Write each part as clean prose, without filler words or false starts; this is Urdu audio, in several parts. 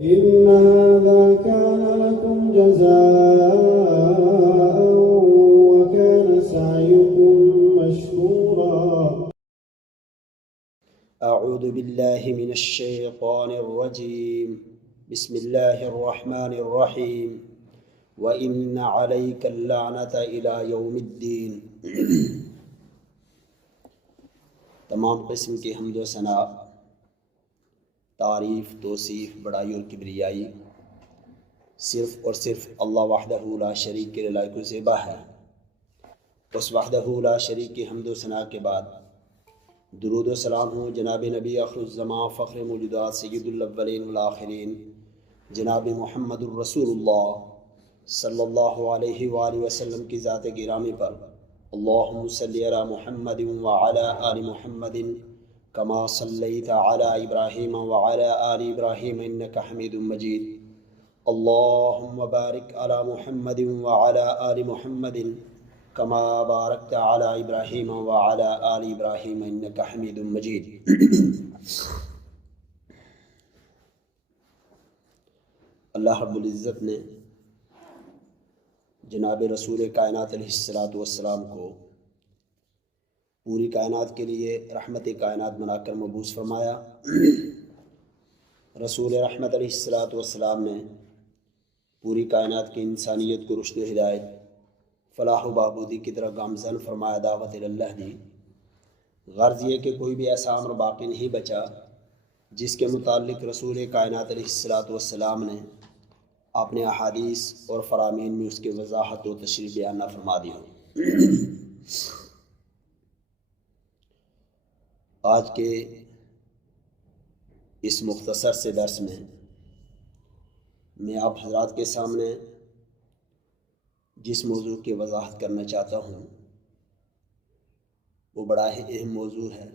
إن هذا كان لكم جزاء وكان سعيكم مشكورا. أعوذ بالله من الشيطان الرجيم. بسم الله الرحمن الرحيم. وإن عليك اللعنة إلى يوم الدين. تمام قسم کی حمد و ثنا، تعریف، توصیف، بڑائی اور کبریائی صرف اور صرف اللہ وحدہ لا شریک کے لائق و زیبا ہے۔ اس وحدہ لا شریک کی حمد و ثنا کے بعد درود و سلام ہوں جناب نبی آخر الزمان، فخر موجودات، سید الاولین والآخرین، جناب محمد الرسول اللہ صلی اللہ علیہ وآلہ وسلم کی ذات گرامی پر۔ اللہم صلی علی محمد وعلی آل محمد کما صلیت علی ابراہیم وعلی آل ابراہیم انک حمید مجید۔ اللہم بارک علی محمد وعلی آل محمد کما بارکت علی ابراہیم وعلی آل ابراہیم انک حمید مجید۔ اللہ رب العزت نے جناب رسول کائنات علیہ السلام کو پوری کائنات کے لیے رحمت کائنات بنا کر مبعوث فرمایا۔ رسول رحمت علیہ السلام نے پوری کائنات کی انسانیت کو رشد و ہدایت، فلاح و بہبودی کی طرف گامزن فرمایا، دعوت اللہ دی۔ غرض یہ کہ کوئی بھی ایسا امر باقی نہیں بچا جس کے متعلق رسول کائنات علیہ السلام نے اپنے احادیث اور فرامین میں اس کی وضاحت و تشریح بیان نہ فرما دی ہو۔ آج کے اس مختصر سے درس میں آپ حضرات کے سامنے جس موضوع کی وضاحت کرنا چاہتا ہوں وہ بڑا ہی اہم موضوع ہے،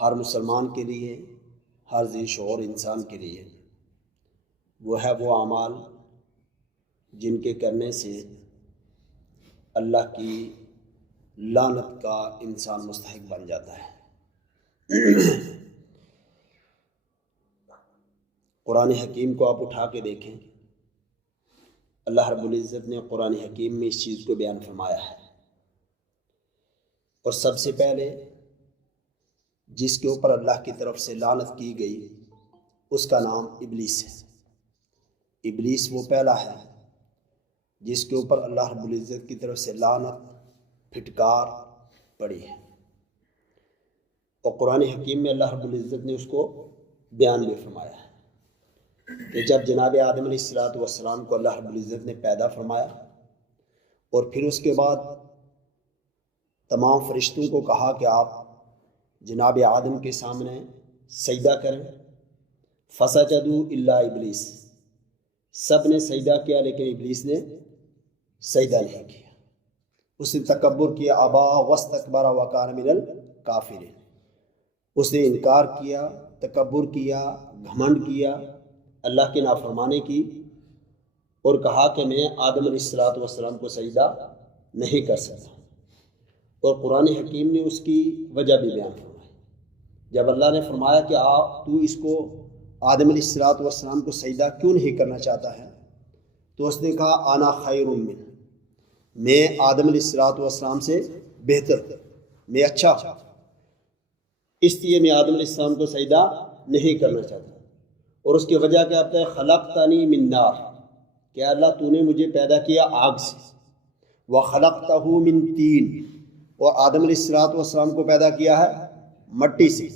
ہر مسلمان کے لیے، ہر ذی شعور انسان کے لیے۔ وہ ہے وہ اعمال جن کے کرنے سے اللہ کی لعنت کا انسان مستحق بن جاتا ہے۔ قرآن حکیم کو آپ اٹھا کے دیکھیں، اللہ رب العزت نے قرآن حکیم میں اس چیز کو بیان فرمایا ہے۔ اور سب سے پہلے جس کے اوپر اللہ کی طرف سے لعنت کی گئی اس کا نام ابلیس ہے۔ ابلیس وہ پہلا ہے جس کے اوپر اللہ رب العزت کی طرف سے لعنت، پھٹکار پڑی ہے۔ اور قرآن حکیم میں اللہ رب العزت نے اس کو بیان بھی فرمایا ہے کہ جب جناب آدم علیہ السلام کو اللہ رب العزت نے پیدا فرمایا اور پھر اس کے بعد تمام فرشتوں کو کہا کہ آپ جناب آدم کے سامنے سجدہ کریں، فسجدوا الا ابلیس، سب نے سجدہ کیا لیکن ابلیس نے سجدہ نہیں کیا۔ اس نے تکبر کیا، ابا واستکبر وکان من الکافرین، اس نے انکار کیا، تکبر کیا، گھمنڈ کیا، اللہ کی نافرمانی کی اور کہا کہ میں آدم علیہ السلام کو سجدہ نہیں کر سکتا۔ اور قرآن حکیم نے اس کی وجہ بھی بیان فرمائی۔ جب اللہ نے فرمایا کہ تو اس کو آدم علیہ السلام کو سجدہ کیوں نہیں کرنا چاہتا ہے، تو اس نے کہا انا خیر من، میں آدم علیہ السلام سے بہتر ہوں، میں اچھا ہوں، اس لیے میں آدم علیہ السلام کو سجدہ نہیں کرنا چاہتا۔ اور اس کی وجہ کیا ہے؟ خلقتنی من نار، کہ اللہ تو نے مجھے پیدا کیا آگ سے، وخلقتہ من طین، اور آدم علیہ السلام کو پیدا کیا ہے مٹی سے،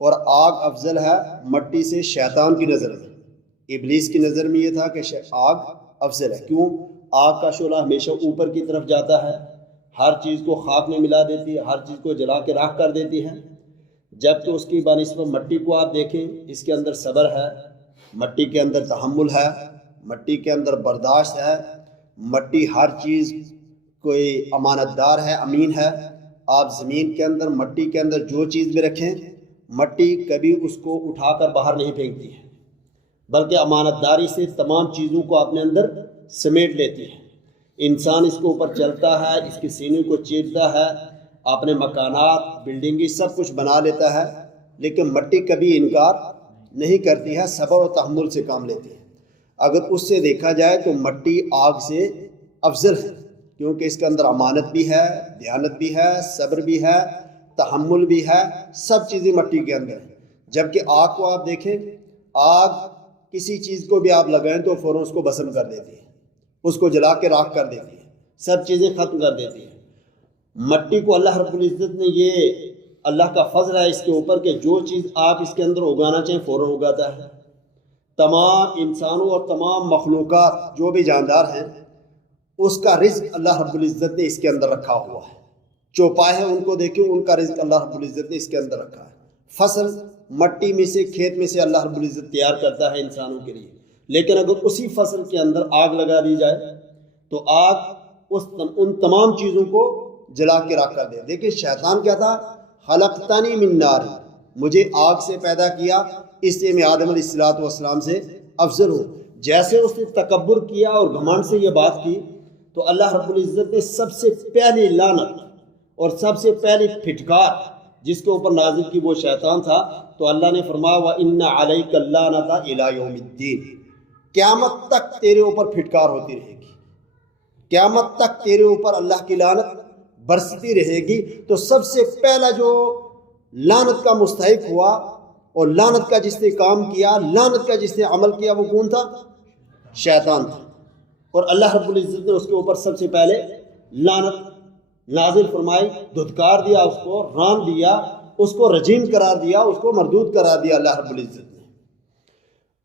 اور آگ افضل ہے مٹی سے شیطان کی نظر میں۔ ابلیس کی نظر میں یہ تھا کہ آگ افضل ہے، کیوں؟ آگ کا شعلہ ہمیشہ اوپر کی طرف جاتا ہے، ہر چیز کو خاک میں ملا دیتی ہے، ہر چیز کو جلا کے راکھ کر دیتی ہے۔ جبکہ اس کی بنسبت مٹی کو آپ دیکھیں، اس کے اندر صبر ہے، مٹی کے اندر تحمل ہے، مٹی کے اندر برداشت ہے، مٹی ہر چیز کوئی امانت دار ہے، امین ہے۔ آپ زمین کے اندر، مٹی کے اندر جو چیز بھی رکھیں، مٹی کبھی اس کو اٹھا کر باہر نہیں پھینکتی ہے، بلکہ امانت داری سے تمام چیزوں کو اپنے اندر سمیٹ لیتی ہے۔ انسان اس کے اوپر چلتا ہے، اس کے سینے کو چیرتا ہے، اپنے مکانات، بلڈنگیں سب کچھ بنا لیتا ہے، لیکن مٹی کبھی انکار نہیں کرتی ہے، صبر و تحمل سے کام لیتی ہے۔ اگر اس سے دیکھا جائے تو مٹی آگ سے افضل ہے، کیونکہ اس کے اندر امانت بھی ہے، دیانت بھی ہے، صبر بھی ہے، تحمل بھی ہے، سب چیزیں مٹی کے اندر ہیں۔ جبکہ آگ کو آپ دیکھیں، آگ کسی چیز کو بھی آپ لگائیں تو فوراً اس کو بھسم کر دیتی ہے، اس کو جلا کے راکھ کر دیتی ہے، سب چیزیں ختم کر دیتی ہے۔ مٹی کو اللہ رب العزت نے، یہ اللہ کا فضل ہے اس کے اوپر کہ جو چیز آپ اس کے اندر اگانا چاہیں فوراً اگاتا ہے۔ تمام انسانوں اور تمام مخلوقات جو بھی جاندار ہیں، اس کا رزق اللہ رب العزت نے اس کے اندر رکھا ہوا ہے۔ چوپائے ہیں ان کو دیکھیں، ان کا رزق اللہ رب العزت نے اس کے اندر رکھا ہے۔ فصل مٹی میں سے، کھیت میں سے اللہ رب العزت تیار کرتا ہے انسانوں کے لیے، لیکن اگر اسی فصل کے اندر آگ لگا دی جائے تو آگ ان تمام چیزوں کو جلا کے راکھ کر دے۔ دیکھیں شیطان کیا تھا، خلقتنی من نار، مجھے آگ سے پیدا کیا، اس لیے میں آدم علیہ السلام سے افضل ہوں۔ جیسے اس نے تکبر کیا اور گھمنڈ سے یہ بات کی تو اللہ رب العزت نے سب سے پہلی لعنت اور سب سے پہلی پھٹکار جس کے اوپر نازل کی وہ شیطان تھا، تو اللہ نے فرمایا وَإِنَّ عَلَيْكَ اللَّعْنَةَ إِلَىٰ يَوْمِ الدِّينِ، قیامت تک تیرے اوپر پھٹکار ہوتی رہے گی، قیامت تک تیرے اوپر اللہ کی لعنت برستی رہے گی۔ تو سب سے پہلا جو لعنت کا مستحق ہوا اور لعنت کا جس نے کام کیا، لعنت کا جس نے عمل کیا، وہ کون تھا؟ شیطان تھا۔ اور اللہ رب العزت نے اس کے اوپر سب سے پہلے لعنت نازل فرمائی، دھتکار دیا، اس کو ران دیا، اس کو رجیم قرار دیا، اس کو مردود قرار دیا اللہ رب العزت نے۔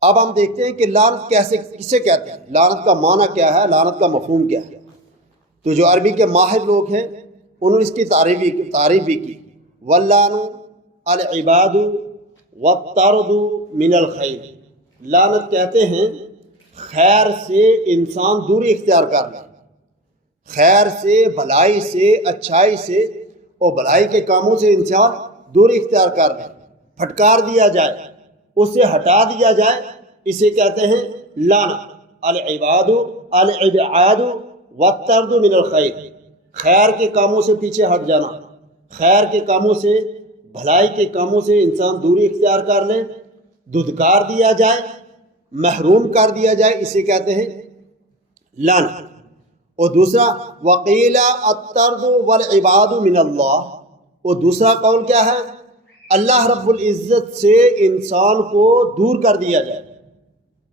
اب ہم دیکھتے ہیں کہ لعنت کسے کہتے ہیں، لعنت کا معنی کیا ہے، لعنت کا مفہوم کیا ہے۔ تو جو عربی کے ماہر لوگ ہیں انہوں نے اس کی تعریف بھی کی، واللعن العباد والطرد من الخیر، لعنت کہتے ہیں خیر سے انسان دوری اختیار کر لے، خیر سے، بھلائی سے، اچھائی سے اور بھلائی کے کاموں سے انسان دوری اختیار کر لے، پھٹکار دیا جائے، اس سے ہٹا دیا جائے، اسے کہتے ہیں لعنت۔ العباد الابعاد والطرد من الخیر، خیر کے کاموں سے پیچھے ہٹ جانا، خیر کے کاموں سے، بھلائی کے کاموں سے انسان دوری اختیار کر لے، دھتکار دیا جائے، محروم کر دیا جائے، اسے کہتے ہیں لعنت۔ اور دوسرا وقیل الطرد والعباد من اللہ، اور دوسرا قول کیا ہے، اللہ رب العزت سے انسان کو دور کر دیا جائے،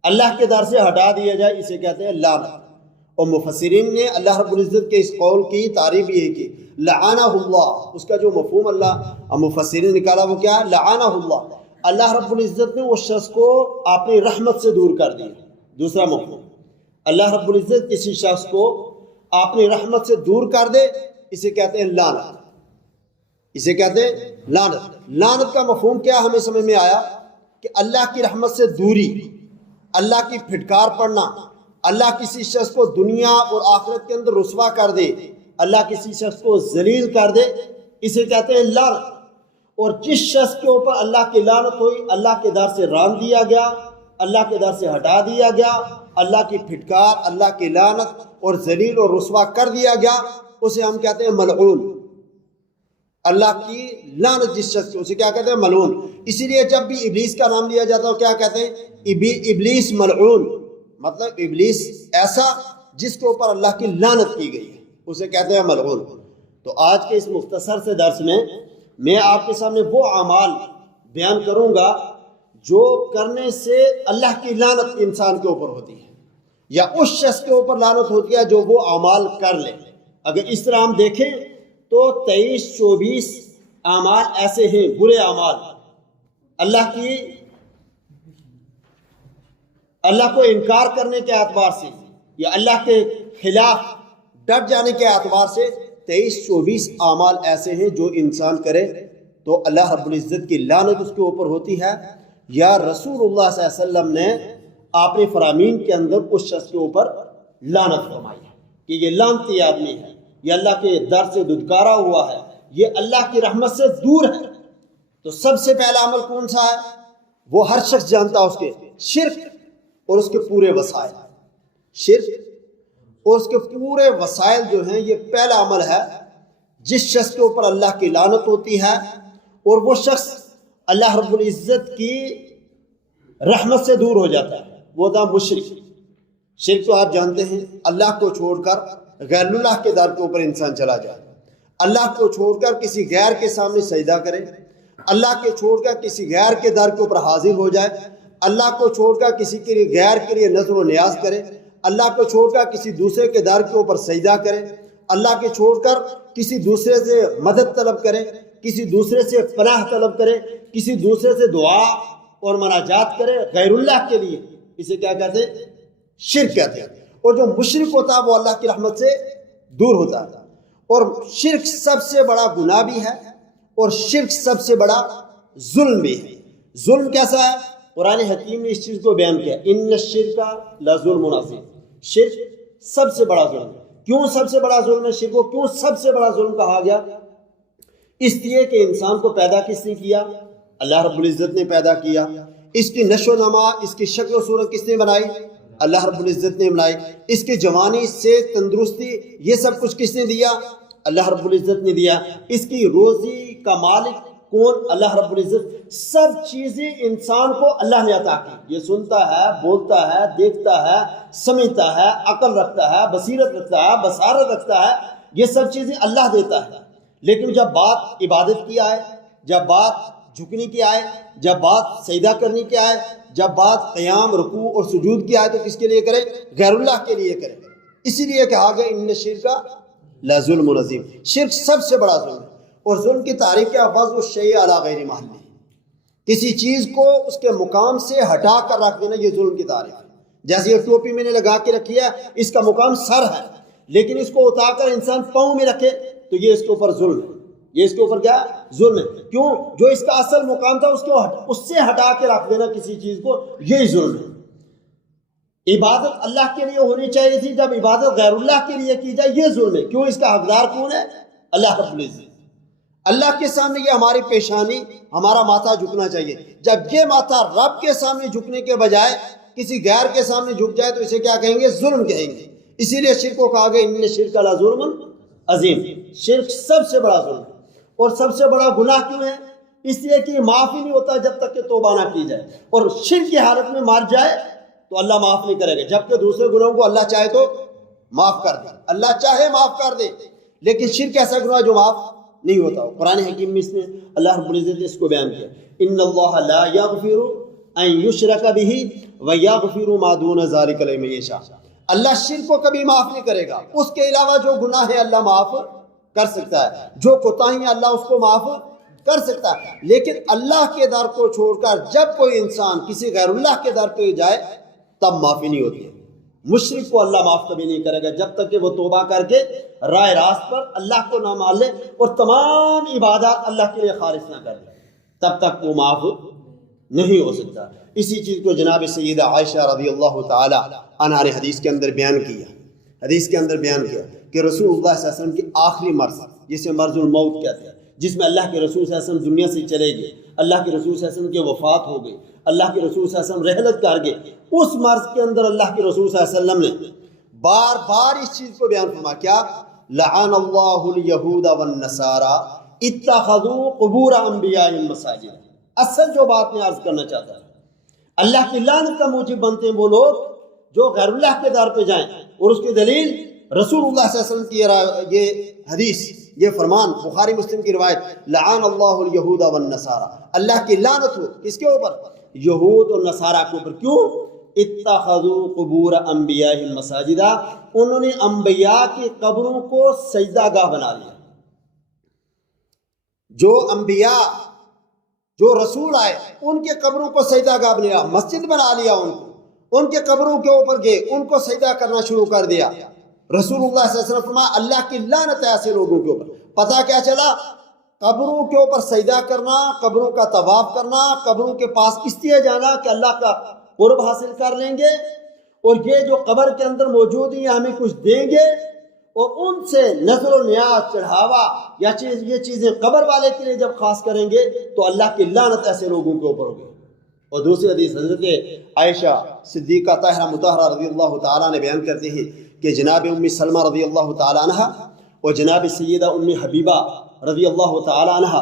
اللہ کے در سے ہٹا دیا جائے، اسے کہتے ہیں لعنت۔ اور مفسرین نے اللہ رب العزت کے اس قول کی تعریف یہ کی، لعنہ اللہ، اس کا جو مفہوم اللہ مفسرین نے نکالا وہ کیا ہے، لعنہ اللہ، اللہ رب العزت نے اس شخص کو اپنی رحمت سے دور کر دیا۔ دوسرا مفہوم، اللہ رب العزت کسی شخص کو اپنی رحمت سے دور کر دے، اسے کہتے ہیں لعنت، اسے کہتے ہیں لعنت۔ لعنت کا مفہوم کیا ہمیں سمجھ میں آیا کہ اللہ کی رحمت سے دوری، اللہ کی پھٹکار پڑنا، اللہ کسی شخص کو دنیا اور آخرت کے اندر رسوا کر دے، اللہ کسی شخص کو ذلیل کر دے، اسے کہتے ہیں لعنت۔ اور جس شخص کے اوپر اللہ کی لعنت ہوئی، اللہ کے در سے ران دیا گیا، اللہ کے در سے ہٹا دیا گیا، اللہ کی پھٹکار، اللہ کی لعنت اور ذلیل اور رسوا کر دیا گیا، اسے ہم کہتے ہیں ملعون۔ اللہ کی لعنت جس شخص کو، اسے کیا کہتے ہیں، ملعون۔ اسی لیے جب بھی ابلیس کا نام لیا جاتا ہے کیا کہتے ہیں، ابلیس ملعون، مطلب ابلیس ایسا جس کے اوپر اللہ کی لعنت کی گئی ہے، اسے کہتے ہیں ملعون۔ تو آج کے اس مختصر سے درس میں آپ کے سامنے وہ اعمال بیان کروں گا جو کرنے سے اللہ کی لعنت انسان کے اوپر ہوتی ہے، یا اس شخص کے اوپر لعنت ہوتی ہے جو وہ اعمال کر لے۔ اگر اس طرح ہم دیکھیں تو 23-24 اعمال ایسے ہیں، برے اعمال، اللہ کو انکار کرنے کے اعتبار سے یا اللہ کے خلاف ڈٹ جانے کے اعتبار سے 23-24 اعمال ایسے ہیں جو انسان کرے تو اللہ رب العزت کی لعنت اس کے اوپر ہوتی ہے، یا رسول اللہ صلی اللہ علیہ وسلم نے اپنے فرامین کے اندر اس شخص کے اوپر لعنت فرمائی ہے کہ یہ لعنتی آدمی ہے، یہ اللہ کے در سے دھتکارا ہوا ہے، یہ اللہ کی رحمت سے دور ہے۔ تو سب سے پہلا عمل کون سا ہے، وہ ہر شخص جانتا ہے، اس کے شرک اور اس کے پورے وسائل، شرک اور اس کے پورے وسائل جو ہیں، یہ پہلا عمل ہے جس شخص کے اوپر اللہ کی لعنت ہوتی ہے، اور وہ شخص اللہ رب العزت کی رحمت سے دور ہو جاتا ہے، وہ تھا مشرک۔ شرک تو آپ جانتے ہیں، اللہ کو چھوڑ کر غیر اللہ کے در کے اوپر انسان چلا جائے، اللہ کو چھوڑ کر کسی غیر کے سامنے سجدہ کرے، اللہ کے چھوڑ کر کسی غیر کے در کے اوپر حاضر ہو جائے، اللہ کو چھوڑ کر کسی کے لیے غیر کے لیے نذر و نیاز کرے، اللہ کو چھوڑ کر کسی دوسرے کے در کے اوپر سجدہ کرے، اللہ کے چھوڑ کر کسی دوسرے سے مدد طلب کرے، کسی دوسرے سے پناہ طلب کرے، کسی دوسرے سے دعا اور مناجات کرے غیر اللہ کے لیے، اسے کیا کہتے ہیں؟ شرک کہتے ہیں۔ اور جو مشرک ہوتا ہے وہ اللہ کی رحمت سے دور ہوتا ہے، اور شرک سب سے بڑا گناہ بھی ہے، اور شرک سب سے بڑا ظلم بھی ہے۔ ظلم کیسا ہے؟ قرآن حکیم نے اس چیز کو بیان کیا، ان الشرک لظلم عظیم، شرک سب سے بڑا ظلم ہے۔ کیوں سب سے بڑا ظلم ہے شرک کو؟ کیوں سب سے بڑا ظلم کہا گیا؟ اس لیے کہ انسان کو پیدا کس نے کیا؟ اللہ رب العزت نے پیدا کیا۔ اس کی نشو و نما، اس کی شکل و صورت کس نے بنائی؟ اللہ رب العزت نے بنائی۔ اس کی جوانی سے تندرستی، یہ سب کچھ کس نے دیا؟ اللہ رب العزت نے دیا۔ اس کی روزی کا مالک کون؟ اللہ رب العزت۔ سب چیزیں انسان کو اللہ نے عطا کی، یہ سنتا ہے، بولتا ہے، دیکھتا ہے، سمجھتا ہے، عقل رکھتا ہے، بصیرت رکھتا ہے، بصارت رکھتا ہے، یہ سب چیزیں اللہ دیتا ہے۔ لیکن جب بات عبادت کی آئے، جب بات جھکنے کی آئے، جب بات سجدہ کرنے کی آئے، جب بات قیام، رکوع اور سجود کی آئے، تو کس کے لیے کرے؟ غیر اللہ کے لیے کرے۔ اسی لیے کہا گیا ان الشرک لظلم عظیم، شرک سب سے بڑا ظلم ہے۔ اور ظلم کی تعریف کیا؟ وضع الشیء علی غیر محلہ، کسی چیز کو اس کے مقام سے ہٹا کر رکھ دینا، یہ ظلم کی تعریف ہے۔ جیسے یہ ٹوپی میں نے لگا کے رکھی ہے، اس کا مقام سر ہے، لیکن اس کو اتار کر انسان پاؤں میں رکھے تو یہ اس کے اوپر ظلم ہے۔ یہ اس کے اوپر کیا ظلم ہے؟ کیوں؟ جو اس کا اصل مقام تھا اس سے ہٹا کے رکھ دینا کسی چیز کو، یہی ظلم ہے۔ عبادت اللہ کے لیے ہونی چاہیے تھی، جب عبادت غیر اللہ کے لیے کی جائے، یہ ظلم ہے۔ کیوں؟ اس کا حقدار کون ہے؟ اللہ رب العزت۔ اللہ کے سامنے یہ ہماری پیشانی، ہمارا ماتھا جھکنا چاہیے۔ جب یہ ماتھا رب کے سامنے جھکنے کے بجائے کسی غیر کے سامنے جھک جائے تو اسے کیا کہیں گے؟ ظلم کہیں گے۔ اسی لیے شرک کو کہا گیا ان الشرک لظلم عظیم، شرک سب سے بڑا ظلم ہے۔ اور سب سے بڑا گناہ کیوں ہے؟ اس لیے کہ معاف ہی نہیں ہوتا جب تک کہ توبہ نہ کی جائے، اور شرک کی حالت میں مار جائے تو اللہ معاف نہیں کرے گا، جبکہ دوسرے گناہوں کو اللہ چاہے تو معاف کر دے، اللہ چاہے معاف کر دے، لیکن شرک ایسا گناہ جو معاف نہیں ہوتا۔ قرآن حکیم میں اس میں اللہ رب العزت نے اس کو بیان کیا، ان اللہ لا یغفر ان یشرک بہ ویغفر ما دون ذلک لمن یشاء، اللہ شرک کو کبھی معاف نہیں کرے گا، اس کے علاوہ جو گناہ ہے اللہ معاف کر سکتا ہے، جو کوتاہی اللہ اس کو معاف کر سکتا ہے۔ لیکن اللہ کے در کو چھوڑ کر جب کوئی انسان کسی غیر اللہ کے در پہ جائے تب معافی نہیں ہوتی ہے۔ مشرک کو اللہ معاف کبھی نہیں کرے گا جب تک کہ وہ توبہ کر کے راہ راست پر اللہ کو نہ مان لے اور تمام عبادات اللہ کے لیے خالص نہ کر لے، تب تک وہ معاف نہیں ہو سکتا۔ اسی چیز کو جناب سیدہ عائشہ رضی اللہ تعالی عنہا نے حدیث کے اندر بیان کیا، حدیث کے اندر بیان کیا کہ رسول اللہ صلی اللہ علیہ وسلم کی آخری مرض، جسے مرض الموت کہتے ہیں، جس میں اللہ کے رسول صلی اللہ علیہ وسلم دنیا سے چلے گئے، اللہ کے رسول صلی اللہ علیہ وسلم کی وفات ہو گئی، اللہ کے رسول صلی اللہ علیہ وسلم رحلت کر گئے، اس مرض کے اندر اللہ کے رسول صلی اللہ علیہ وسلم نے بار بار اس چیز کو بیان فرمایا، کیا؟ لعن اللہ الیہود والنصارى اتخذوا قبور انبیائہم مساجد۔ اصل جو بات میں عرض کرنا چاہتا ہے، اللہ کی لعنت کا موجب بنتے ہیں وہ لوگ جو غیر اللہ کے در پہ جائیں، اور اس کی دلیل رسول اللہ صلی اللہ علیہ وسلم کی یہ حدیث، یہ فرمان بخاری مسلم کی روایت، لعن اللہ الیہود والنصارى، اللہ کی لعنت ہو کس کے اوپر؟ یہود اور نصارہ کے اوپر۔ کیوں؟ اتخذوا قبور انبیائہم مساجدہ، انہوں نے انبیاء کی قبروں کو سجدہ گاہ بنا لیا۔ جو انبیاء، جو رسول آئے، ان کے قبروں کو سجدہ گاہ بنا لیا، مسجد بنا لیا، ان کے قبروں کے اوپر گئے، ان کو سجدہ کرنا شروع کر دیا۔ رسول اللہ صلی اللہ علیہ وسلم فرمایا اللہ کی لعنت ہے ایسے لوگوں کے اوپر۔ پتہ کیا چلا؟ قبروں کے اوپر سجدہ کرنا، قبروں کا طواف کرنا، قبروں کے پاس اس لیے جانا کہ اللہ کا قرب حاصل کر لیں گے، اور یہ جو قبر کے اندر موجود ہیں یہ ہمیں کچھ دیں گے، اور ان سے نذر و نیاز، چڑھاوا یا یہ چیزیں قبر والے کے لیے جب خاص کریں گے تو اللہ کی لعنت ایسے لوگوں کے اوپر ہوگی۔ اور دوسری حدیث حضرت عائشہ صدیقہ طاہرہ مطہرہ رضی اللہ تعالیٰ نے بیان کرتے ہیں کہ جناب ام سلمہ رضی اللہ تعالیٰ عنہ اور جناب سیدہ ام حبیبہ رضی اللہ تعالیٰ عنہ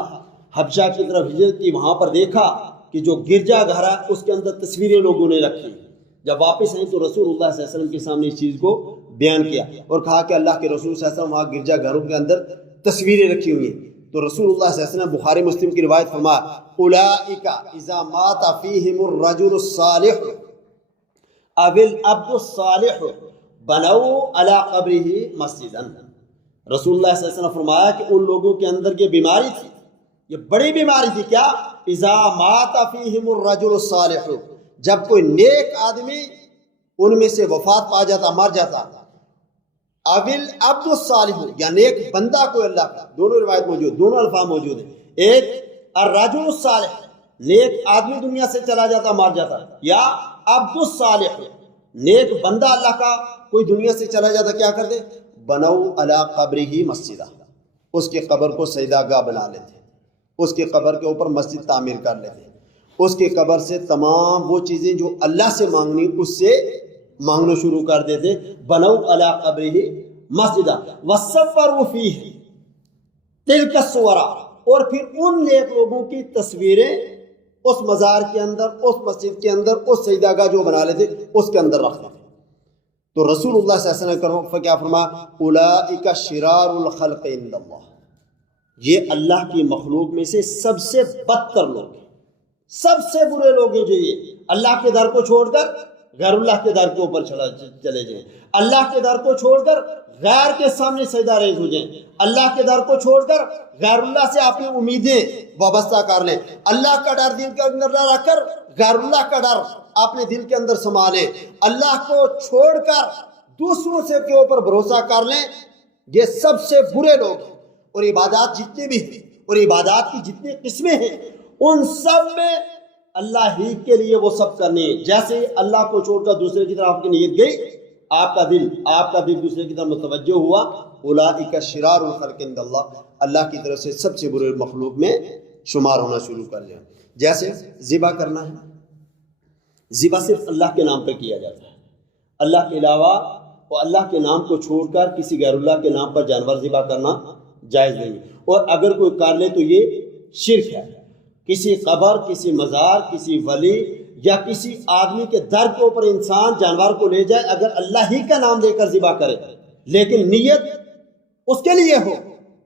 حبشہ کی طرف ہجرت کی، وہاں پر دیکھا کہ جو گرجا گھر ہے اس کے اندر تصویریں لوگوں نے رکھی. جب واپس آئیں تو رسول اللہ صلی اللہ علیہ وسلم کے سامنے اس چیز کو بیان کیا اور کہا کہ اللہ کے رسول صلی اللہ علیہ وسلم وہاں گرجا گھروں کے اندر تصویریں رکھی ہوئی ہیں. تو رسول اللہ صلی اللہ علیہ وسلم بخاری مسلم کی روایت فرمایا اولئک اذا مات فیہم الرجل الصالح او العبد الصالح بنوا علی قبرہ مسجدا. رسول اللہ صلی اللہ علیہ وسلم فرمایا کہ ان لوگوں کے اندر یہ بیماری تھی, یہ بڑی بیماری تھی. کیا؟ اذا مات فیہم الرجل الصالح, جب کوئی نیک آدمی ان میں سے وفات پا جاتا, مر جاتا. اول عبد الصالح, یا نیک بندہ کوئی اللہ کا, دونوں روایت موجود, دونوں الفاظ موجود ہیں. ایک الرجل الصالح, نیک آدمی دنیا سے چلا جاتا, مر جاتا, یا عبد الصالح, نیک بندہ اللہ کا کوئی دنیا سے چلا جاتا, کیا کرتے؟ بنو علی قبرہ مسجدہ, اس کے قبر کو سجدہ گاہ بنا لیتے, اس کے قبر کے اوپر مسجد تعمیر کر لیتے, اس کے قبر سے تمام وہ چیزیں جو اللہ سے مانگنی اس سے مانگنا شروع کر دیتے. بنو علی قبرہ مسجدہ وصوروا فیہ تلک الصور, اور پھر ان نیک لوگوں کی تصویریں اس مزار کے اندر, اس مسجد کے اندر, اس سجدہ گاہ جو بنا لیتے اس کے اندر رکھ دیتے. تو رسول اللہ صلی اللہ علیہ وسلم کیا فرمایا؟ اولئک شرار الخلق عند اللہ, یہ اللہ کی مخلوق میں سے سب سے بدتر لوگ ہیں, سب سے برے لوگ ہیں جو یہ اللہ کے در کو چھوڑ کر غیر اللہ کے در کے اوپر چلے جائیں, اللہ کے در کو چھوڑ کر غیر کے سامنے سجدہ ریز ہو جائیں, اللہ کے در کو چھوڑ کر غیر اللہ سے اپنی امیدیں وابستہ کر لیں, اللہ کا ڈر دل کے اندر نہ رکھ کر غیر اللہ کا ڈر اپنے دل کے اندر سما لیں, اللہ کو چھوڑ کر دوسروں سے کے اوپر بھروسہ کر لیں. یہ سب سے برے لوگ ہیں. اور عبادات جتنی بھی ہیں اور عبادات کی جتنی قسمیں ہیں ان سب میں اللہ ہی کے لیے وہ سب کرنے ہیں. جیسے اللہ کو چھوڑ کر دوسرے کی طرف آپ کی نیت گئی, آپ کا دل دوسرے کی طرف متوجہ ہوا, اولئک شرار الخلق عند اللہ, اللہ کی طرف سے سب سے برے مخلوق میں شمار ہونا شروع کر لیا. جیسے ذبح کرنا ہے, ذبح صرف اللہ کے نام پہ کیا جاتا ہے, اللہ کے علاوہ اور اللہ کے نام کو چھوڑ کر کسی غیر اللہ کے نام پر جانور ذبح کرنا جائز نہیں, اور اگر کوئی کر لے تو یہ شرک ہے. کسی قبر, کسی مزار, کسی ولی یا کسی آدمی کے در کے اوپر انسان جانور کو لے جائے, اگر اللہ ہی کا نام لے کر ذبح کرے لیکن نیت اس کے لیے ہو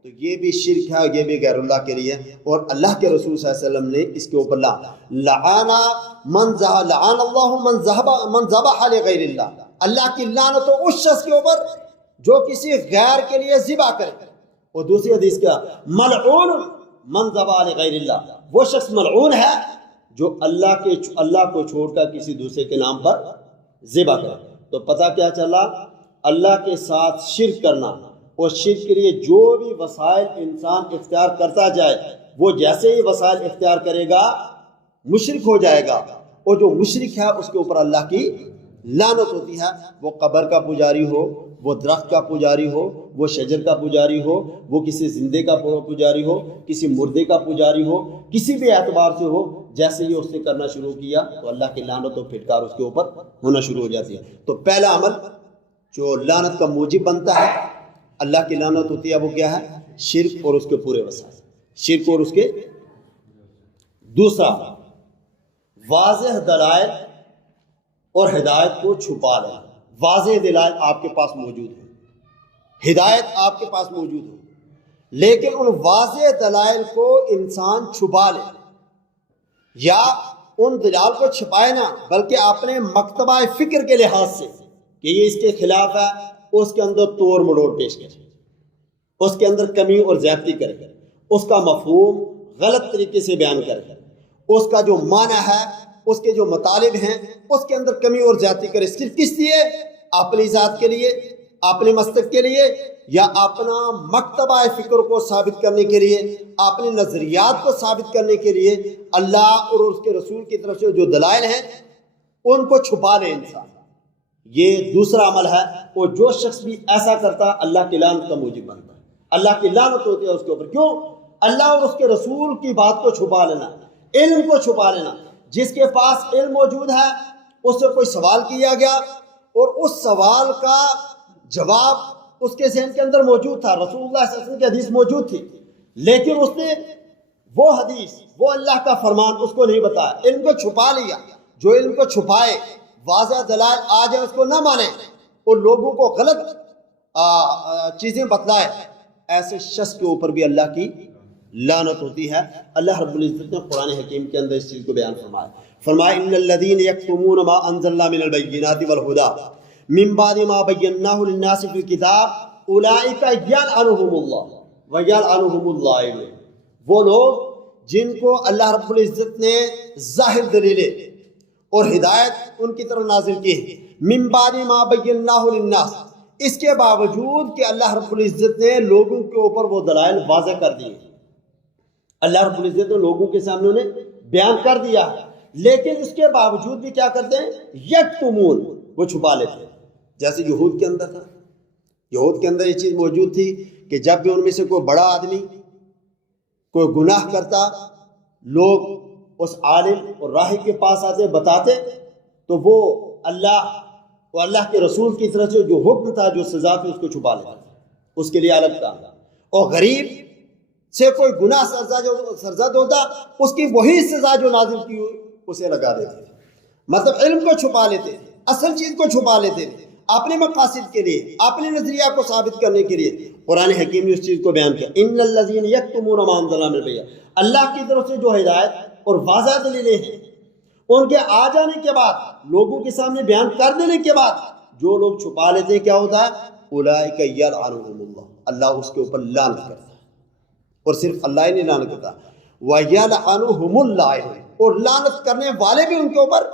تو یہ بھی شرک ہے, اور یہ بھی غیر اللہ کے لیے. اور اللہ کے رسول صلی اللہ علیہ وسلم نے اس کے اوپر لعن اللہ من ذبح لغیر اللہ, اللہ کی لعنت ہو اس شخص کے اوپر جو کسی غیر کے لیے ذبح کرے. اور دوسری حدیث کیا؟ ملعون من ذبح لغیر اللہ, وہ شخص ملعون ہے جو اللہ کو چھوڑ کر کسی دوسرے کے نام پر ذبح کرے. تو پتہ کیا چلا؟ اللہ کے ساتھ شرک کرنا, اور شرک کے لیے جو بھی وسائل انسان اختیار کرتا جائے وہ جیسے ہی وسائل اختیار کرے گا مشرک ہو جائے گا, اور جو مشرک ہے اس کے اوپر اللہ کی لعنت ہوتی ہے. وہ قبر کا پجاری ہو, وہ درخت کا پجاری ہو, وہ شجر کا پجاری ہو, وہ کسی زندے کا پجاری ہو, کسی مردے کا پجاری ہو, کسی بھی اعتبار سے ہو, جیسے ہی اس نے کرنا شروع کیا تو اللہ کی لعنت و پھٹکار اس کے اوپر ہونا شروع ہو جاتی ہے. تو پہلا عمل جو لعنت کا موجب بنتا ہے, اللہ کی لعنت ہوتی ہے, وہ کیا ہے؟ شرک اور اس کے پورے وسائل, شرک اور اس کے. دوسرا, واضح دلائل اور ہدایت کو چھپا لینا. واضح دلائل آپ کے پاس موجود ہیں, ہدایت آپ کے پاس موجود ہے, لیکن ان واضح دلائل کو انسان چھپا لے, یا ان دلائل کو چھپائے نہ بلکہ اپنے مکتبہ فکر کے لحاظ سے کہ یہ اس کے خلاف ہے, اس کے اندر توڑ مڑوڑ پیش کرے, اس کے اندر کمی اور زیادتی کرے, اس کا مفہوم غلط طریقے سے بیان کرے, اس کا جو معنی ہے, اس کے جو مطالب ہیں اس کے اندر کمی اور زیادتی کرے. صرف کس لیے؟ اپنی ذات کے لیے, اپنے مستق کے لیے, یا اپنا مکتبہ فکر کو ثابت کرنے کے لیے, اپنے نظریات کو ثابت کرنے کے لیے. اللہ اور اس کے رسول کی طرف سے جو دلائل ہیں ان کو چھپا لے انسان. یہ دوسرا عمل ہے, اور جو شخص بھی ایسا کرتا اللہ کی لعنت کا موجب بنتا ہے. اللہ کی لعنت ہوتی ہے اس کے اوپر. کیوں؟ اللہ اور اس کے رسول کی بات کو چھپا لینا, علم کو چھپا لینا. جس کے پاس علم موجود ہے اس سے کوئی سوال کیا گیا اور اس سوال کا جواب اس کے ذہن کے اندر موجود تھا, رسول اللہ صلی اللہ علیہ وسلم کی حدیث موجود تھی, لیکن اس نے وہ حدیث، وہ اللہ کا فرمان اس کو نہیں بتایا، علم کو چھپا لیا۔ جو علم کو چھپائے، واضح دلائل آ جائے اس کو نہ مانے اور لوگوں کو غلط چیزیں بتلائے، ایسے شخص کے اوپر بھی اللہ کی لعنت ہوتی ہے۔ اللہ رب العزت نے قرآن حکیم کے اندر اس چیز کو بیان فرمایا ان الذین یکتمون ما انزلنا من البینات والہدی من بعد ما بیناہ للناس فی الکتاب اولئک یلعنہم اللہ ویلعنہم اللائنون۔ وہ لوگ جن کو اللہ رب العزت نے ظاہر دلیلیں اور ہدایت ان کی طرف نازل کی ہے، من بعد ما بیناہ للناس، اس کے باوجود کہ اللہ رب العزت نے لوگوں کے اوپر وہ دلائل واضح کر دیے، اللہ رب العزت نے لوگوں کے سامنے انہیں بیان کر دیا، لیکن اس کے باوجود بھی کیا کرتے ہیں؟ یکتمون، وہ چھپا لیتے ہیں۔ جیسے یہود کے اندر تھا، یہود کے اندر یہ چیز موجود تھی کہ جب بھی ان میں سے کوئی بڑا آدمی کوئی گناہ کرتا، لوگ اس عالم اور راہی کے پاس آتے بتاتے تو وہ اللہ کے رسول کی طرف سے جو حکم تھا، جو سزا تھی، اس کو چھپا لیتا، اس کے لیے الگ تھا۔ اور غریب سے کوئی گناہ سرزد ہوتا، اس کی وہی سزا جو نازل کی ہوئی اسے لگا دیتے تھے۔ مطلب علم کو چھپا لیتے تھے، اصل چیز کو چھپا لیتے تھے، اپنے مقاصد کے لیے، اپنے نظریہ کو ثابت کرنے کے لیے۔ قرآن حکیم نے اس چیز کو بیان کیا، ان الذین یکتمون ما انزلنا من البینات، اللہ کی طرف سے جو ہدایت اور واضح دلیلیں ہیں ان کے آ جانے کے بعد، لوگوں کے سامنے بیان کر دینے کے بعد جو لوگ چھپا لیتے ہیں، کیا ہوتا ہے؟ اولئک یلعنہم اللہ، اللہ اس کے اوپر لعنت کرتا ہے۔ اور صرف اللہ ہی نہیں لعنت کرتا، وَيَلْعَنُهُمُ اللَّاعِنُونَ، اور لعنت کرنے والے بھی ان کے اوپر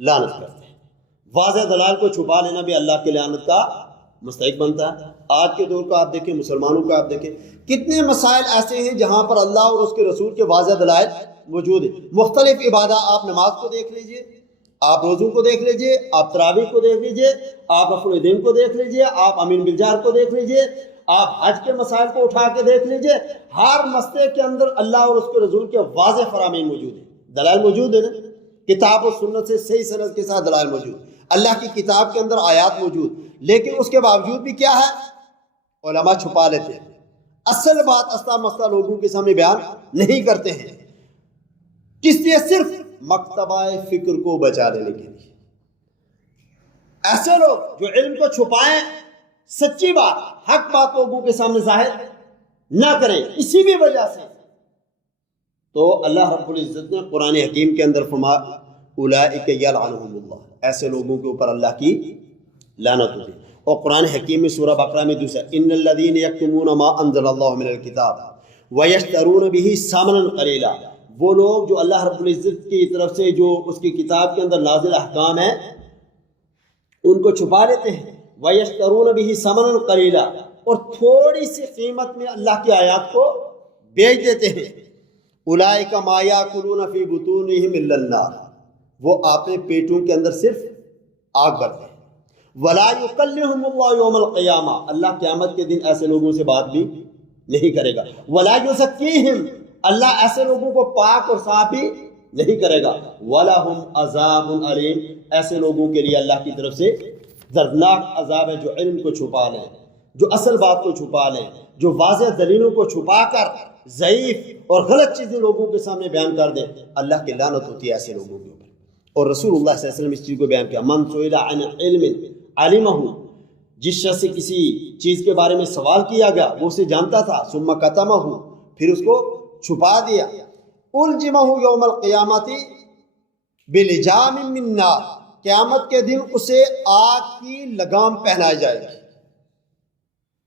لعنت کرتے ہیں۔ واضح دلائل کو چھپا لینا بھی اللہ کے لعنت کا مستحق بنتا ہے۔ آج کے دور کو آپ دیکھیں، مسلمانوں کو آپ دیکھیں، کتنے مسائل ایسے ہیں جہاں پر اللہ اور اس کے رسول کے واضح دلائل موجود ہیں۔ مختلف عبادات، آپ نماز کو دیکھ لیجئے، آپ روزوں کو دیکھ لیجئے، آپ تراویح کو دیکھ لیجئے، آپ رفع الدین کو دیکھ لیجئے، آپ امین بالجار کو دیکھ لیجئے، آپ حج کے مسائل کو اٹھا کے دیکھ لیجئے، ہر مسئلے کے اندر اللہ اور اس کے رسول کے واضح فرامین موجود ہیں، دلائل موجود ہیں نا، کتاب و سنت سے صحیح سند کے ساتھ دلائل موجود، اللہ کی کتاب کے اندر آیات موجود، لیکن اس کے باوجود بھی کیا ہے؟ علماء چھپا لیتے ہیں، اصل بات اصلا مسئلہ لوگوں کے سامنے بیان نہیں کرتے ہیں۔ کس لیے؟ صرف مکتبہ فکر کو بچا لینے کے لیے۔ ایسے لوگ جو علم کو چھپائیں، سچی بات، حق بات لوگوں کے سامنے ظاہر نہ کریں، اسی بھی وجہ سے تو اللہ رب العزت نے قرآن حکیم کے اندر فرمایا اولئک یلعنہم اللہ، ایسے لوگوں کے اوپر اللہ کی لعنت ہوتی ہے۔ اور قرآن حکیم میں سورہ بقرہ میں دوسرا، ان الذین یکتمون ما انزل اللہ من الکتاب ویشترون بہ ثمنا قلیلا، وہ لوگ جو اللہ رب العزت کی طرف سے جو اس کی کتاب کے اندر نازل احکام ہیں ان کو چھپا لیتے ہیں، ویشترون بہ ثمنا قلیلا، اور تھوڑی سی قیمت میں اللہ کی آیات کو بیچ دیتے ہیں، اولئک ما یاکلون فی بطونہم الا النار، وہ اپنے پیٹوں کے اندر صرف آگ بھرتے ہیں، ولا یکلمہم اللہ یوم القیامہ، اللہ قیامت کے دن ایسے لوگوں سے بات بھی نہیں کرے گا، ولا یزکیہم، اللہ ایسے لوگوں کو پاک اور صاف بھی نہیں کرے گا، وَلَهُمْ عَذَابٌ علیم، ایسے لوگوں کے لیے اللہ کی طرف سے دردناک عذاب ہے، جو علم کو چھپا لیں، جو اصل بات کو چھپا لیں، جو واضح دلیلوں کو چھپا کر ضعیف اور غلط چیزیں لوگوں کے سامنے بیان کر دیں، اللہ کی لعنت ہوتی ہے ایسے لوگوں کے اوپر۔ اور رسول اللہ صلی اللہ علیہ وسلم اس چیز کو بیان کیا، من سئل عن علم علمہ، جس شخص سے کسی چیز کے بارے میں سوال کیا گیا وہ اسے جانتا تھا، ثم کتمہ، پھر اس کو چھپا دیا، الجمہ یوم القیامت بلجام من نار، قیامت کے دن اسے آگ کی لگام پہنائی جائے گی۔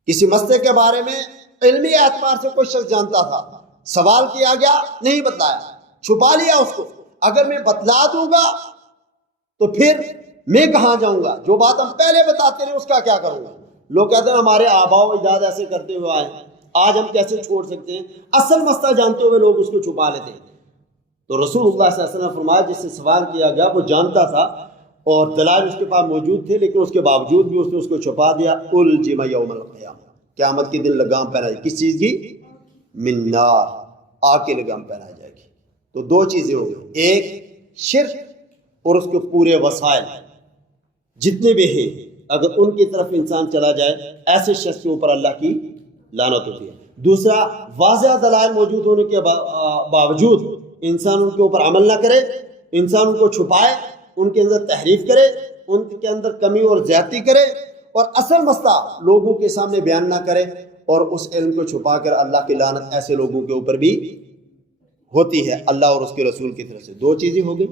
کسی مسئلے کے بارے میں علمی اعتبار سے کوئی شخص جانتا تھا، سوال کیا گیا، نہیں بتلایا، چھپا لیا اس کو، اگر میں بتلا دوں گا تو پھر میں کہاں جاؤں گا؟ جو بات ہم پہلے بتاتے رہے اس کا کیا کروں گا؟ لوگ کہتے ہیں ہمارے آباء و اجداد ایسے کرتے ہوئے آئے، آج ہم کیسے چھوڑ سکتے ہیں؟ اصل مسئلہ جانتے ہوئے لوگ اس کو چھپا لیتے ہیں۔ تو رسول اللہ صلی اللہ علیہ وسلم نے فرمایا جس سے سوال کیا گیا وہ جانتا تھا اور دلائل اس کے پاس موجود تھے، لیکن اس کے باوجود بھی اس نے اس کو چھپا دیا، الجم یوم القیامہ، قیامت کے دن لگام پہنائی، کس چیز کی؟ من نار، آگ کی لگام پہنائی جائے گی۔ تو دو چیزیں ہو گئی، ایک شرک اور اس کے پورے وسائل جتنے بھی ہیں، اگر ان کی طرف انسان چلا جائے ایسے شخص کے اوپر اللہ کی لعنت ہوتی ہے۔ دوسرا واضح دلائل موجود ہونے کے باوجود انسان ان کے اوپر عمل نہ کرے، انسان ان کو چھپائے، ان کے اندر تحریف کرے، ان کے اندر کمی اور زیادتی کرے، اور اصل مسئلہ لوگوں کے سامنے بیان نہ کرے، اور اس علم کو چھپا کر اللہ کی لعنت ایسے لوگوں کے اوپر بھی ہوتی ہے اللہ اور اس کے رسول کی طرف سے۔ دو چیزیں ہو گئی۔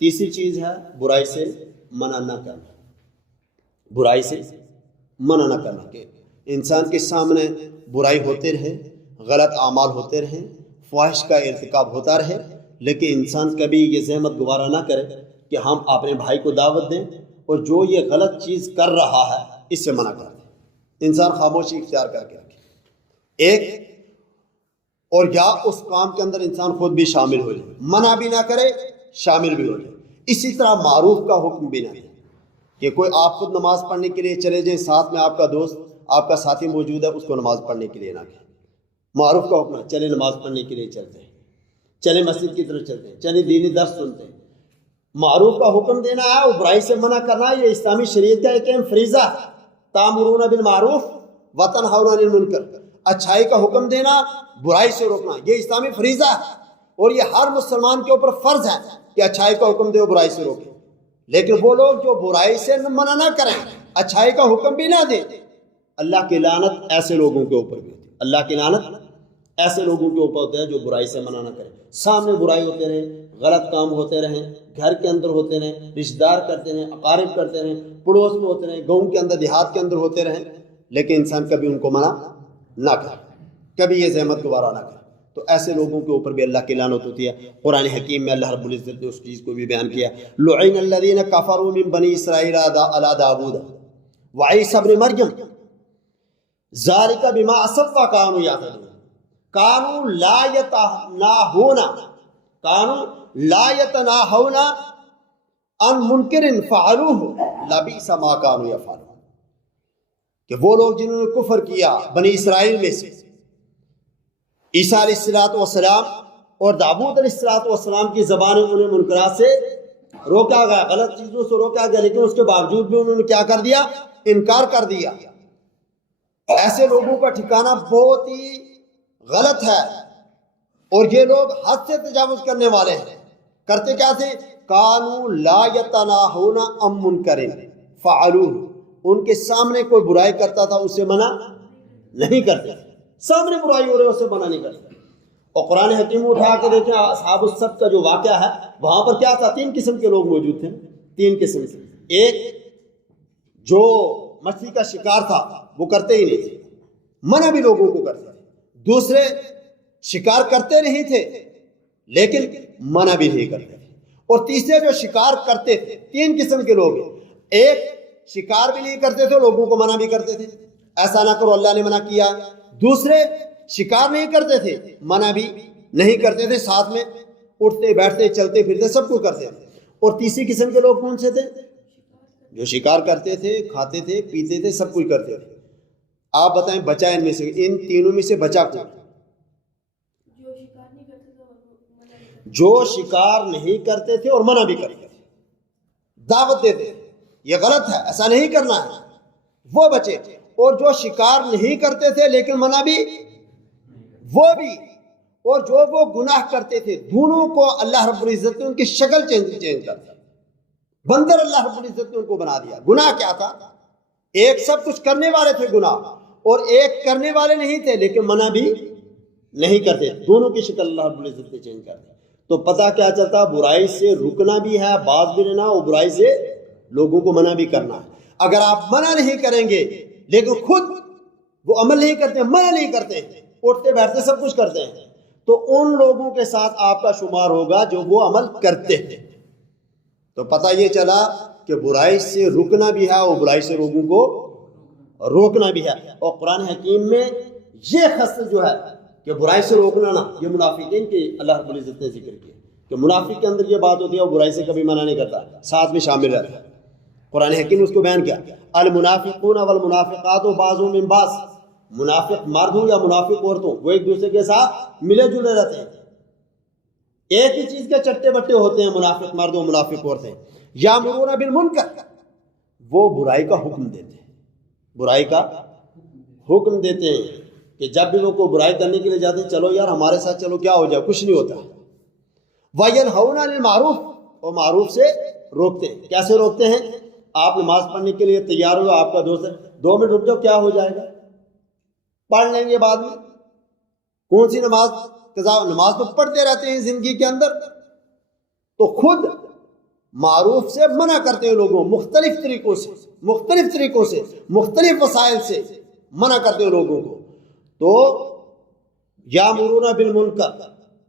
تیسری چیز ہے برائی سے منع نہ کرنا، برائی سے منع نہ کرنا، کہ انسان کے سامنے برائی ہوتے رہے، غلط اعمال ہوتے رہیں، فواہش کا ارتکاب ہوتا رہے، لیکن انسان کبھی یہ زحمت گوارا نہ کرے کہ ہم اپنے بھائی کو دعوت دیں اور جو یہ غلط چیز کر رہا ہے اس سے منع کر دیں۔ انسان خاموشی اختیار کر کے رکھے ایک، اور یا اس کام کے اندر انسان خود بھی شامل ہو جائے، منع بھی نہ کرے، شامل بھی ہو جائے۔ اسی طرح معروف کا حکم بھی نہ دے کہ کوئی آپ خود نماز پڑھنے کے لیے چلے جائیں، ساتھ میں آپ کا دوست، آپ کا ساتھی موجود ہے، اس کو نماز پڑھنے کے لیے نہ کہیں۔ معروف کا حکم ہے چلے نماز پڑھنے کے لیے چلتے ہیں، چلے مسجد کی طرف چلتے ہیں، چلے دینی درس سنتے ہیں۔ معروف کا حکم دینا ہے اور برائی سے منع کرنا ہے، یہ اسلامی شریعت کا ایک اہم فریضہ ہے۔ تامرون بالمعروف وتنہون عن المنکر، اچھائی کا حکم دینا، برائی سے روکنا، یہ اسلامی فریضہ ہے، اور یہ ہر مسلمان کے اوپر فرض ہے کہ اچھائی کا حکم دے اور برائی سے روکے۔ لیکن وہ لوگ جو برائی سے منع نہ کریں، اچھائی کا حکم بھی نہ دیں، اللہ کی لعنت ایسے لوگوں کے اوپر بھی ہوتی ہے۔ اللہ کی لعنت ایسے لوگوں کے اوپر ہوتا ہے جو برائی سے منع نہ کریں۔ سامنے برائی ہوتے رہیں، غلط کام ہوتے رہیں، گھر کے اندر ہوتے رہیں، رشتہ دار کرتے رہیں، اقارب کرتے رہیں، پڑوس میں ہوتے رہیں، گاؤں کے اندر، دیہات کے اندر ہوتے رہیں، لیکن انسان کبھی ان کو منع نہ کرے، کبھی یہ زحمت گوارا نہ کرے، تو ایسے لوگوں کے اوپر بھی اللہ کی لعنت ہوتی ہے۔ قرآن حکیم میں اللہ رب العزت نے اس چیز کو بھی بیان کیا، لعن الذین کفروا من بنی اسرائیل علی داؤد وعیسی ابن مریم ذالک بما عصوا وکانوا یعتدون کانوا لا یتناہون عن منکر فعلوہ لبئس ما کانوا یفعلون، کہ وہ لوگ جنہوں نے کفر کیا بنی اسرائیل میں سے، عیسیٰ علیہ السلام اور داؤد علیہ السلام کی زبانیں انہیں منکرات سے روکا گیا، غلط چیزوں سے روکا گیا، لیکن اس کے باوجود بھی انہوں نے کیا کر دیا؟ انکار کر دیا۔ ایسے لوگوں کا ٹھکانہ بہت ہی غلط ہے، اور یہ لوگ حد سے تجاوز کرنے والے ہیں۔ کرتے کیا تھے؟ کانوا لا یتناہون عن منکر فعلوہ، ان کے سامنے کوئی برائی کرتا تھا اسے منع نہیں کرتے، سامنے برائی ہو رہے اسے منع نہیں کرتے۔ اور قرآن حکیم اٹھا کے دیکھیں اصحاب السبت کا جو واقعہ ہے، وہاں پر کیا تھا؟ 3 قسم کے لوگ موجود تھے، 3 قسم کے۔ ایک جو مچھلی کا شکار تھا وہ کرتے ہی نہیں تھے، منع بھی لوگوں کو کرتے تھے۔ دوسرے شکار کرتے نہیں تھے لیکن منع بھی نہیں کرتے تھے۔ اور تیسرے جو شکار کرتے تھے، 3 قسم کے لوگ ہیں۔ ایک شکار بھی نہیں کرتے تھے، لوگوں کو منع بھی کرتے تھے، ایسا نہ کرو اللہ نے منع کیا۔ دوسرے شکار نہیں کرتے تھے، منع بھی نہیں کرتے تھے، ساتھ میں اٹھتے بیٹھتے چلتے پھرتے سب کچھ کرتے تھے۔ اور تیسری قسم کے لوگ کون سے تھے؟ جو شکار کرتے تھے، کھاتے تھے، پیتے تھے، سب کچھ کرتے تھے۔ آپ بتائیں بچا ان میں سے، ان تینوں میں سے بچا کون؟ جو شکار نہیں کرتے تھے اور منع بھی کرتے تھے، دعوت دیتے تھے یہ غلط ہے، ایسا نہیں کرنا ہے، وہ بچے۔ اور جو شکار نہیں کرتے تھے لیکن منع بھی، وہ بھی۔ اور جو وہ گناہ کرتے تھے، دونوں کو اللہ رب العزت نے ان کی شکل چینج کر دی، بندر اللہ رب العزت نے ان کو بنا دیا۔ گناہ کیا تھا؟ ایک سب کچھ کرنے والے تھے گناہ، اور ایک کرنے والے نہیں تھے لیکن منع بھی نہیں کرتے، دونوں کی شکل اللہ رب العزت نے چینج کر دی۔ تو پتہ کیا چلتا؟ برائی سے رکنا بھی ہے، باز بھی رہنا، اور برائی سے لوگوں کو منع بھی کرنا ہے۔ اگر آپ منع نہیں کریں گے لیکن خود وہ عمل نہیں کرتے، منع نہیں کرتے، اٹھتے بیٹھتے سب کچھ کرتے ہیں، تو ان لوگوں کے ساتھ آپ کا شمار ہوگا جو وہ عمل کرتے ہیں۔ تو پتہ یہ چلا کہ برائی سے رکنا بھی ہے اور برائی سے لوگوں کو روکنا بھی ہے۔ اور قرآن حکیم میں یہ خصلت جو ہے کہ برائی سے روکنا نا، یہ منافقین کی اللہ رب العزت نے ذکر کیا کہ منافق کے اندر یہ بات ہوتی ہے، وہ برائی سے کبھی منع نہیں کرتا، ساتھ میں شامل رہتا ہے۔ قرآن حکیم نے اس کو بیان کیا، المنافقون والمنافقات بعضهم من بعض، منافق مرد ہوں یا منافق عورتوں، وہ ایک دوسرے کے ساتھ ملے جلے رہتے ہیں، ایک ہی چیز کے چٹے بٹے ہوتے ہیں، منافق مرد و منافق عورتیں۔ یامرون بالمنکر، وہ برائی کا حکم دیتے ہیں، برائی کا حکم دیتے ہیں۔ کہ جب بھی وہ کوئی برائی کرنے کے لیے جاتے ہیں چلو یار ہمارے ساتھ چلو کیا ہو جائے کچھ نہیں ہوتا. وَيَنْهَوْنَ عَنِ الْمَعْرُوفِ اور معروف سے روکتے ہیں. کیسے روکتے ہیں؟ آپ نماز پڑھنے کے لیے تیار ہو, آپ کا دوست ہے 2 منٹ رک جاؤ کیا ہو جائے گا, پڑھ لیں گے بعد میں. کون سی نماز نماز تو پڑھتے رہتے ہیں زندگی کے اندر, تو خود معروف سے منع کرتے ہیں لوگوں, مختلف طریقوں سے مختلف وسائل سے منع کرتے ہیں لوگوں کو. تو یامرون بالمنکر,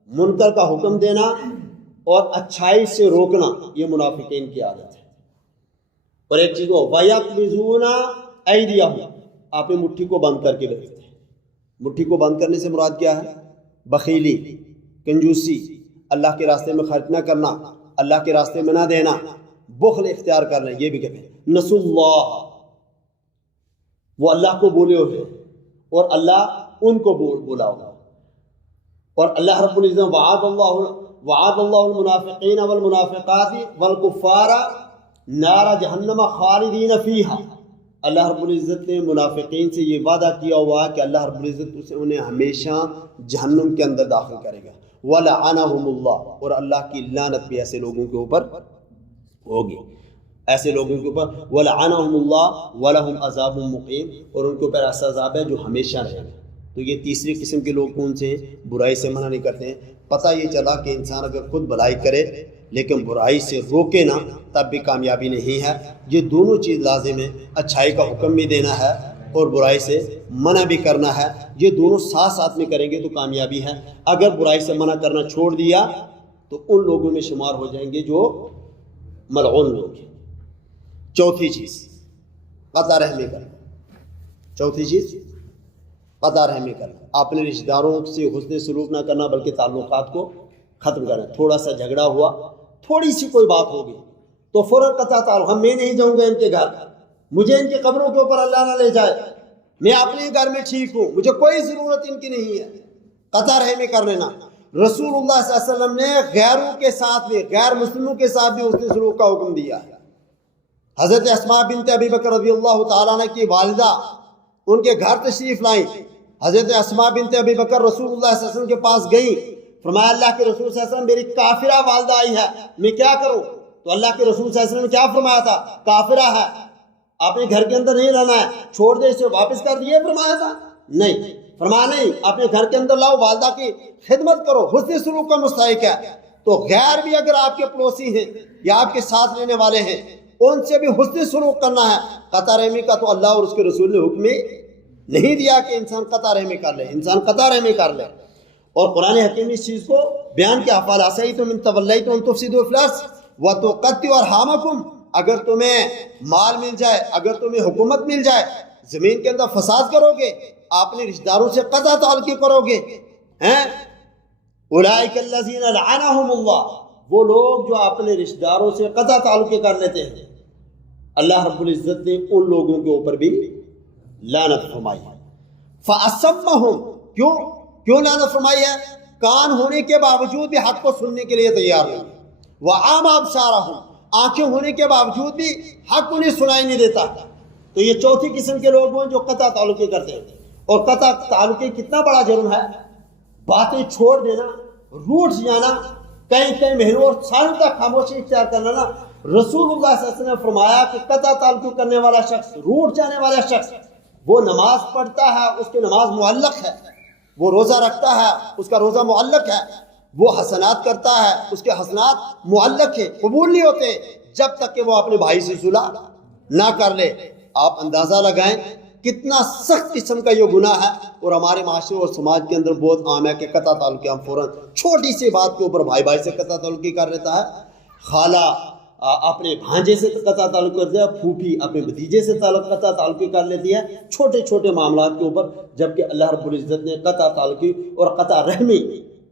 منکر کا حکم دینا اور اچھائی سے روکنا یہ منافقین کی عادت ہے. اور ایک چیز وہ وَيَقْبِضُونَ أَيْدِيَهُمْ, آپ مٹھی کو بند کر کے رکھتے ہیں. مٹھی کو بند کرنے سے مراد کیا ہے؟ بخیلی, کنجوسی, اللہ کے راستے میں خرچ نہ کرنا, اللہ کے راستے میں نہ دینا, بخل اختیار کر لیں, یہ بھی کہتے ہیں. نسوا اللہ, وہ اللہ کو بولے ہوئے اور اللہ ان کو بولا ہوگا. اور اللہ رب العزت وعد اللہ المنافقین والمنافقات والکفار نار جہنم خالدین فیہا. اللہ رب العزت نے منافقین سے یہ وعدہ کیا ہوا کہ اللہ رب العزت انہیں ہمیشہ جہنم کے اندر داخل کرے گا. وَلَعَنَهُمُ اللَّهُ, اور اللہ کی لعنت بھی ایسے لوگوں کے اوپر ہوگی, ایسے لوگوں کے اوپر. وَلَعَنَهُمُ اللَّهُ وَلَهُمْ عَذَابٌ مُقِيمٌ, اور ان کے اوپر ایسا عذاب ہے جو ہمیشہ رہے گا. تو یہ تیسری قسم کے لوگ کون سے ہیں؟ برائی سے منع نہیں کرتے ہیں. پتہ یہ چلا کہ انسان اگر خود بھلائی کرے لیکن برائی سے روکے نہ تب بھی کامیابی نہیں ہے. یہ دونوں چیز لازم ہے, اچھائی کا حکم بھی دینا ہے اور برائی سے منع بھی کرنا ہے. یہ دونوں ساتھ ساتھ میں کریں گے تو کامیابی ہے. اگر برائی سے منع کرنا چھوڑ دیا تو ان لوگوں میں شمار ہو جائیں گے جو ملعون لوگ ہیں. چوتھی چیز قطع رحمی کرنا. چوتھی چیز قطع رحمی کرنا, اپنے رشتہ داروں سے حسن سلوک نہ کرنا بلکہ تعلقات کو ختم کرنا. تھوڑا سا جھگڑا ہوا, تھوڑی سی کوئی بات ہوگی تو فوراً قطع تعلق, میں نہیں جاؤں گا ان کے گھر, مجھے ان کے قبروں کے اوپر اللہ نہ لے جائے, میں اپنے گھر میں ٹھیک ہوں, مجھے کوئی ضرورت ان کی نہیں ہے. قطع رحمی کر لینا. رسول اللہ صلی اللہ علیہ وسلم نے غیروں کے ساتھ بھی, غیر مسلموں کے ساتھ بھی حسن سلوک کا حکم دیا ہے. حضرت اسماء بنت ابی بکر رضی اللہ تعالیٰ عنہ کی والدہ ان کے گھر تشریف لائیں. حضرت اسماء بنت ابی بکر رسول اللہ صلی اللہ علیہ وسلم کے پاس گئیں. فرمایا اللہ کے رسول صلی اللہ علیہ وسلم میری کافرہ والدہ آئی ہے, میں کیا کروں؟ تو اللہ کے رسول صلی اللہ علیہ وسلم نے کیا فرمایا تھا؟ کافرہ ہے, آپ نے گھر کے اندر نہیں رہنا ہے, چھوڑ دے اسے, واپس کر دیے فرمایا تھا؟ نہیں. فرمایا نہیں, اپنے گھر کے اندر لاؤ, والدہ کی خدمت کرو, حسن سلوک کا مستحق ہے. تو غیر بھی اگر آپ کے پڑوسی ہیں یا آپ کے ساتھ رہنے والے ہیں ان سے بھی حسن سلوک کرنا ہے. قطع رحمی کا تو اللہ اور اس کے رسول نے حکم نہیں دیا کہ انسان قطع رحمی کر لے, انسان قطع رحمی کر لے. اور قرآن حکیم نے اس چیز کو بیان کیا, فَلَعَصَيْتُمْ إِن تَوَلَّيْتُمْ أَن تُفْسِدُوا فِي الْأَرْضِ وَتُقَطِّعُوا أَرْحَامَكُمْ, اگر تمہیں مال مل جائے, اگر تمہیں حکومت مل جائے, زمین کے اندر فساد کرو گے, اپنے رشتہ داروں سے قطع تعلق کرو گے. اولئک الذین لعنہم اللہ, وہ لوگ جو اپنے رشتہ داروں سے قطع تعلق کر لیتے ہیں, اللہ رب العزت نے ان لوگوں کے اوپر بھی لعنت فرمائی ہے. فَأَصَمَّهُمْ, کیوں لعنت فرمائی ہے؟ کان ہونے کے باوجود بھی حق کو سننے کے لیے تیار نہیں. وَأَعْمَى أَبْصَارَهُمْ, آنکھیں ہونے کے باوجود بھی حق انہیں سنائی نہیں دیتا. تو یہ چوتھی قسم کے لوگ ہیں جو قطع تعلقی کرتے ہیں. اور قطع تعلقی کتنا بڑا جرم ہے, باتیں چھوڑ دینا, روٹ جانا, کئی مہینوں اور سالوں تک خاموشی اختیار کرنا نا. رسول اللہ صلی اللہ علیہ وسلم نے فرمایا کہ قطع تعلق کرنے والا شخص, روٹ جانے والا شخص, وہ نماز پڑھتا ہے, اس کی نماز معلق ہے, وہ روزہ رکھتا ہے, اس کا روزہ معلق ہے, وہ حسنات کرتا ہے, اس کے حسنات معلق ہیں, قبول نہیں ہوتے جب تک کہ وہ اپنے بھائی سے صلح نہ کر لے. آپ اندازہ لگائیں کتنا سخت قسم کا یہ گناہ ہے. اور ہمارے معاشرے اور سماج کے اندر بہت عام ہے کہ قطع تعلق ہم فوراً چھوٹی سی بات کے اوپر بھائی سے قطع تعلقی کر لیتا ہے, خالہ اپنے بھانجے سے قطع تعلق کرتے ہیں, پھوپھی اپنے بھتیجے سے قطع تعلقی کر لیتی ہے, چھوٹے چھوٹے معاملات کے اوپر. جبکہ اللہ رب العزت نے قطع تعلقی اور قطع رحمی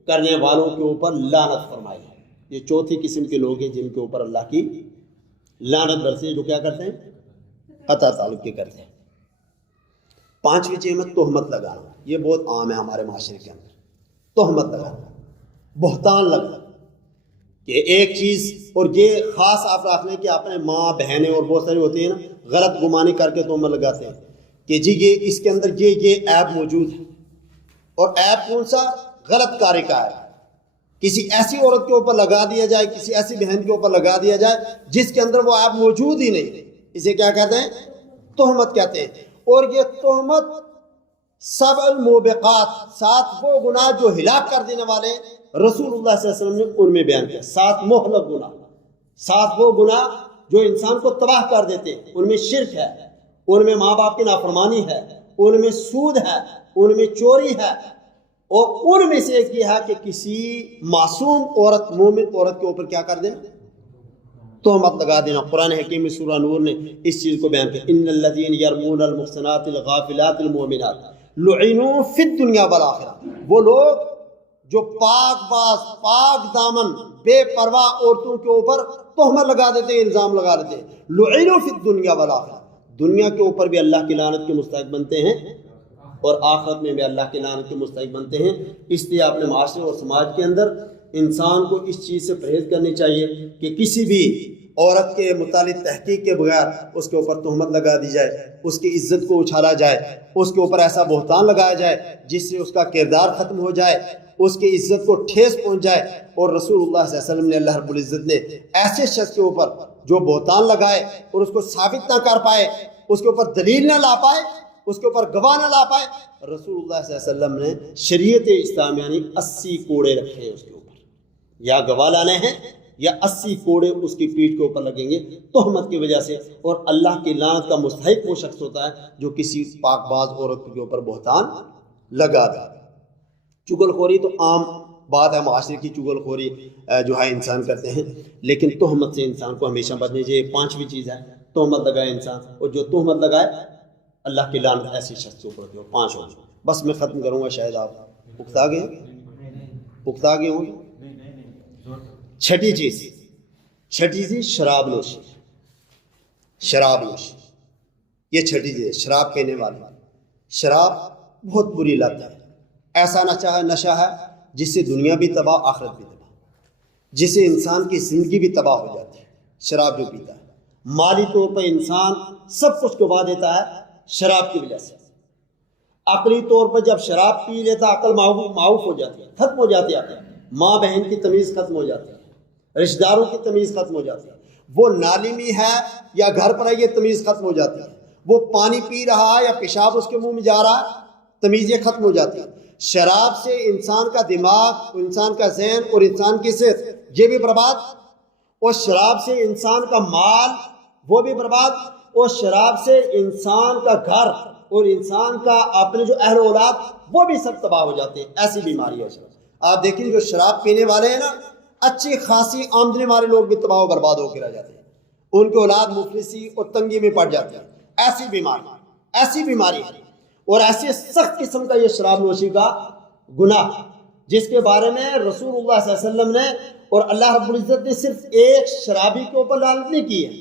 کرنے والوں کے اوپر لعنت فرمائی ہے. یہ چوتھی قسم کے لوگ ہیں جن کے اوپر اللہ کی لعنت برسی ہے, جو کیا کرتے ہیں؟ قطع تعلقی کرتے ہیں. پانچویں چیز میں تہمت لگانا, یہ بہت عام ہے ہمارے معاشرے کے اندر. تہمت لگانا, بہتان لگانا, کہ ایک چیز, اور یہ خاص آپ رکھ لیں کہ اپنے ماں بہنیں اور بہت ساری ہوتی ہیں نا, غلط گمانی کر کے تہمت لگاتے ہیں کہ جی یہ اس کے اندر یہ عیب موجود ہے, اور عیب کون سا؟ غلط کاری کا ہے، کسی ایسی عورت کے اوپر لگا دیا جائے، کسی ایسی بہن کے اوپر لگا دیا جائے جس کے اندر وہ عیب موجود ہی نہیں، اسے کیا کہتے ہیں؟ تہمت کہتے ہیں۔ اور یہ تہمت 7 الموبقات، 7 وہ گناہ جو ہلاک کر دینے والے رسول اللہ صلی اللہ علیہ وسلم نے ان میں بیان کیا، 7 مہلک گناہ، 7 وہ گناہ جو انسان کو تباہ کر دیتے ہیں۔ ان میں شرک ہے، ان میں ماں باپ کی نافرمانی ہے، ان میں سود ہے، ان میں چوری ہے، اور ان میں سے ایک یہ ہے کہ کسی معصوم عورت، مومن عورت کے اوپر کیا کر دینا؟ تہمت لگا دینا۔ قرآن حکیم میں سورہ نور نے اس چیز کو بیان کیا، ان الذین یرمون المحصنات الغافلات المؤمنات لعنوا فی الدنیا والآخرہ، وہ لوگ جو پاک باز، پاک دامن، بے پرواہ عورتوں کے اوپر تہمت لگا دیتے ہیں، الزام لگا دیتے ہیں، لعنوا فی الدنیا والآخرہ، دنیا کے اوپر بھی اللہ کی لعنت کے مستحق بنتے ہیں اور آخرت میں بھی اللہ کی لعنت کے مستحق بنتے ہیں۔ اس لیے اپنے معاشرے اور سماج کے اندر انسان کو اس چیز سے پرہیز کرنی چاہیے کہ کسی بھی عورت کے متعلق تحقیق کے بغیر اس کے اوپر تہمت لگا دی جائے، اس کی عزت کو اچھالا جائے، اس کے اوپر ایسا بہتان لگایا جائے جس سے اس کا کردار ختم ہو جائے، اس کی عزت کو ٹھیس پہنچ جائے۔ اور رسول اللہ صلی اللہ علیہ وسلم نے، اللہ رب العزت نے ایسے شخص کے اوپر جو بہتان لگائے اور اس کو ثابت نہ کر پائے، اس کے اوپر دلیل نہ لا پائے، اس کے اوپر گواہ نہ لا پائے، رسول اللہ صلی اللہ علیہ وسلم نے شریعت اسلامیہ نے 80 کوڑے رکھے ہیں اس کے اوپر، یا گواہ لانے ہیں یا 80 کوڑے اس کی پیٹھ کے اوپر لگیں گے تہمت کی وجہ سے۔ اور اللہ کی لعنت کا مستحق وہ شخص ہوتا ہے جو کسی پاک باز عورت کے اوپر بہتان لگا دے۔ چغل خوری تو عام بات ہے، معاشرے کی چغل خوری جو ہے انسان کرتے ہیں، لیکن تہمت سے انسان کو ہمیشہ بچنی چاہیے۔ 5ویں چیز ہے تہمت لگائے انسان، اور جو تہمت لگائے اللہ کی لعنت ایسی شخص کے اوپر ہوتی ہے۔ 5 ہو۔ بس میں ختم کروں گا، شاید آپ اکتا گئے ہوں۔ 6ٹھی چیز شراب نوشی، شراب نوشی، یہ 6ٹھی چیز ہے، شراب پینے والی۔ شراب بہت بری لت ہے، ایسا نشہ ہے جس سے دنیا بھی تباہ، آخرت بھی تباہ، جس سے انسان کی زندگی بھی تباہ ہو جاتی ہے۔ شراب جو پیتا ہے، مالی طور پر انسان سب کچھ گوا دیتا ہے شراب کی وجہ سے۔ عقلی طور پر جب شراب پی لیتا ہے، عقل معاف ہو جاتی ہے، ختم ہو جاتی ہے، ماں بہن کی تمیز ختم ہو جاتی ہے، رشتہ داروں کی تمیز ختم ہو جاتی ہے، وہ نالی میں ہے یا گھر پر ہے یہ تمیز ختم ہو جاتی ہے، وہ پانی پی رہا ہے یا پیشاب اس کے منہ میں جا رہا ہے، تمیزیں ختم ہو جاتی ہے۔ شراب سے انسان کا دماغ، انسان کا ذہن اور انسان کی صحت یہ بھی برباد، اور شراب سے انسان کا مال وہ بھی برباد، اور شراب سے انسان کا گھر اور انسان کا اپنے جو اہل اولاد وہ بھی سب تباہ ہو جاتے ہیں۔ ایسی بیماری ہے شراب۔ آپ دیکھیں جو شراب پینے والے ہیں نا، اچھی خاصی آمدنی والے لوگ بھی تباہ و برباد ہو کے رہ جاتے ہیں، ان کے اولاد مفلسی اور تنگی میں پڑ جاتے ہیں۔ ایسی بیماری ہے، اور ایسی سخت قسم کا یہ شراب نوشی کا گناہ، جس کے بارے میں رسول اللہ صلی اللہ علیہ وسلم نے اور اللہ رب العزت نے صرف ایک شرابی کے اوپر لعنت نہیں کی ہے،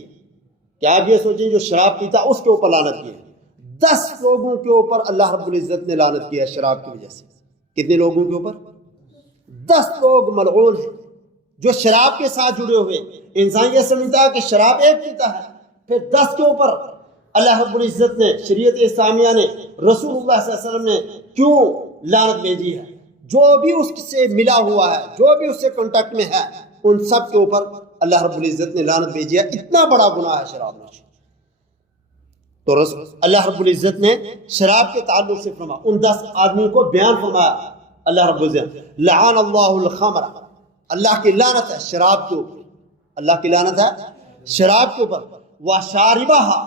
کیا آپ یہ سوچیں جو شراب پیتا اس کے اوپر لعنت کی ہے؟ 10 لوگوں کے اوپر اللہ رب العزت نے لعنت کیا ہے شراب کی وجہ سے۔ کتنے لوگوں کے اوپر؟ 10 لوگ ملعون ہیں جو شراب کے ساتھ جڑے ہوئے۔ انسان یہ سمجھتا ہے کہ شراب ایک پیتا ہے، پھر 10 کے اوپر اللہ رب العزت نے، شریعت اسلامیہ نے، رسول اللہ صلی اللہ علیہ وسلم نے کیوں لعنت بھیجی ہے؟ جو بھی اس سے ملا ہوا ہے، جو بھی اس سے کانٹیکٹ میں ہے، ان سب کے اوپر اللہ رب العزت نے لعنت بھیجی ہے۔ اتنا بڑا گناہ ہے شراب نوشی۔ تو اللہ رب العزت نے شراب کے تعلق سے فرمایا، ان 10 آدمیوں کو بیان فرمایا اللہ رب العزت، لعن اللہ الخمر، اللہ کی لعنت ہے شراب کے اوپر، اللہ کی لعنت ہے شراب کے اوپر، وشاربہا،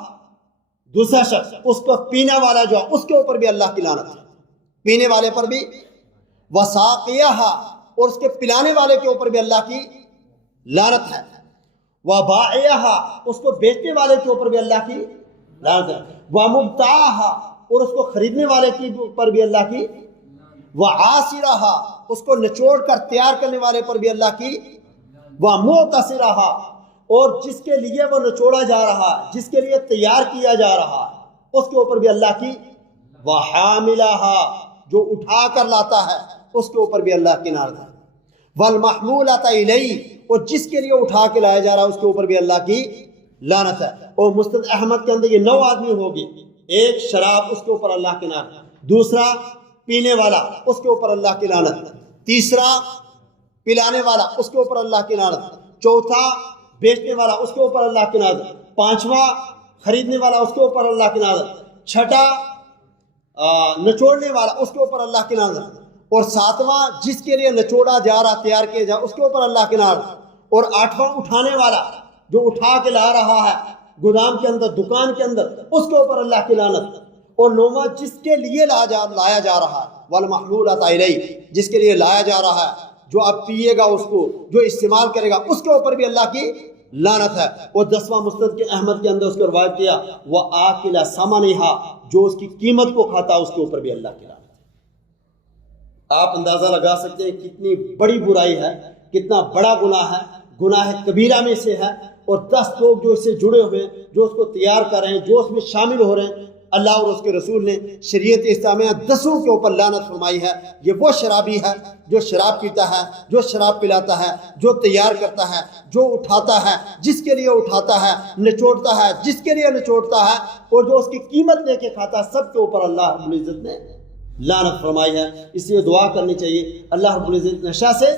دوسرا شخص اس کو پینے والا جو ہے اس کے اوپر بھی اللہ کی لعنت ہے، پینے والے پر بھی، وساقیہا، اور اس کے پلانے والے کے اوپر بھی اللہ کی لعنت ہے، وبائعہا، اس کو بیچنے والے کے اوپر بھی اللہ کی لعنت ہے، ومبتاعہا، اور اس کو خریدنے والے کے اوپر بھی اللہ کی، وعاصرہا، اس کو نچوڑ کر تیار کرنے والے پر بھی اللہ کی، ومعتصرہا، اور جس کے لیے وہ نچوڑا جا رہا ہے، جس کے لیے تیار کیا جا رہا ہے اس کے اوپر بھی اللہ کی، وحاملہا، جو اٹھا کر لاتا ہے اس کے اوپر بھی اللہ کی لعنت ہے، والمحمولۃ الیہ، اور جس کے لیے اٹھا کے لایا جا رہا ہے اس کے اوپر بھی اللہ کی لعنت ہے۔ اور مسند احمد کے اندر یہ 9 آدمی ہوگی، ایک شراب اس کے اوپر اللہ کی لعنت، دوسرا پینے والا اس کے اوپر اللہ کی لعنت، تیسرا پلانے والا اس کے اوپر اللہ کی لعنت، چوتھا بیچنے والا اس کے اوپر اللہ کی لعنت، پانچواں خریدنے والا اس کے اوپر اللہ کی لعنت، چھٹا نچوڑنے والا اس کے اوپر اللہ کی لعنت، اور ساتواں جس کے لیے نچوڑا جا رہا تیار کیا جا اس کے اوپر اللہ کی لعنت، اور آٹھواں اٹھانے والا جو اٹھا کے لا رہا ہے گودام کے اندر دکان کے اندر اس کے اوپر اللہ کی لعنت، اور نوواں جس کے لیے لایا جا رہا ہے والمحمولۃ الیہ جس کے لیے لایا جا رہا ہے جو اب پیے گا اس کو جو استعمال کرے گا اس کے اوپر بھی اللہ کی لعنت ہے، اور 10واں مسند کے احمد کے اندر اس کو روایت کیا وآکل ثمنھا جو اس کی قیمت کو کھاتا اس کے اوپر بھی اللہ کی لعنت ہے۔ آپ اندازہ لگا سکتے ہیں کتنی بڑی برائی ہے، کتنا بڑا گناہ ہے، گناہ کبیرہ میں سے ہے، اور 10 لوگ جو اس سے جڑے ہوئے جو اس کو تیار کر رہے ہیں جو اس میں شامل ہو رہے ہیں، اللہ اور اس کے رسول نے شریعت اسلامیہ 10 کے اوپر لعنت فرمائی ہے۔ یہ وہ شرابی ہے جو شراب پیتا ہے، جو شراب پلاتا ہے، جو تیار کرتا ہے، جو اٹھاتا ہے جس کے لیے اٹھاتا ہے، نچوڑتا ہے جس کے لیے نچوڑتا ہے، اور جو اس کی قیمت لے کے کھاتا ہے، سب کے اوپر اللہ رب العزت نے لعنت فرمائی ہے۔ اس لیے دعا کرنی چاہیے اللہ رب العزت نشہ سے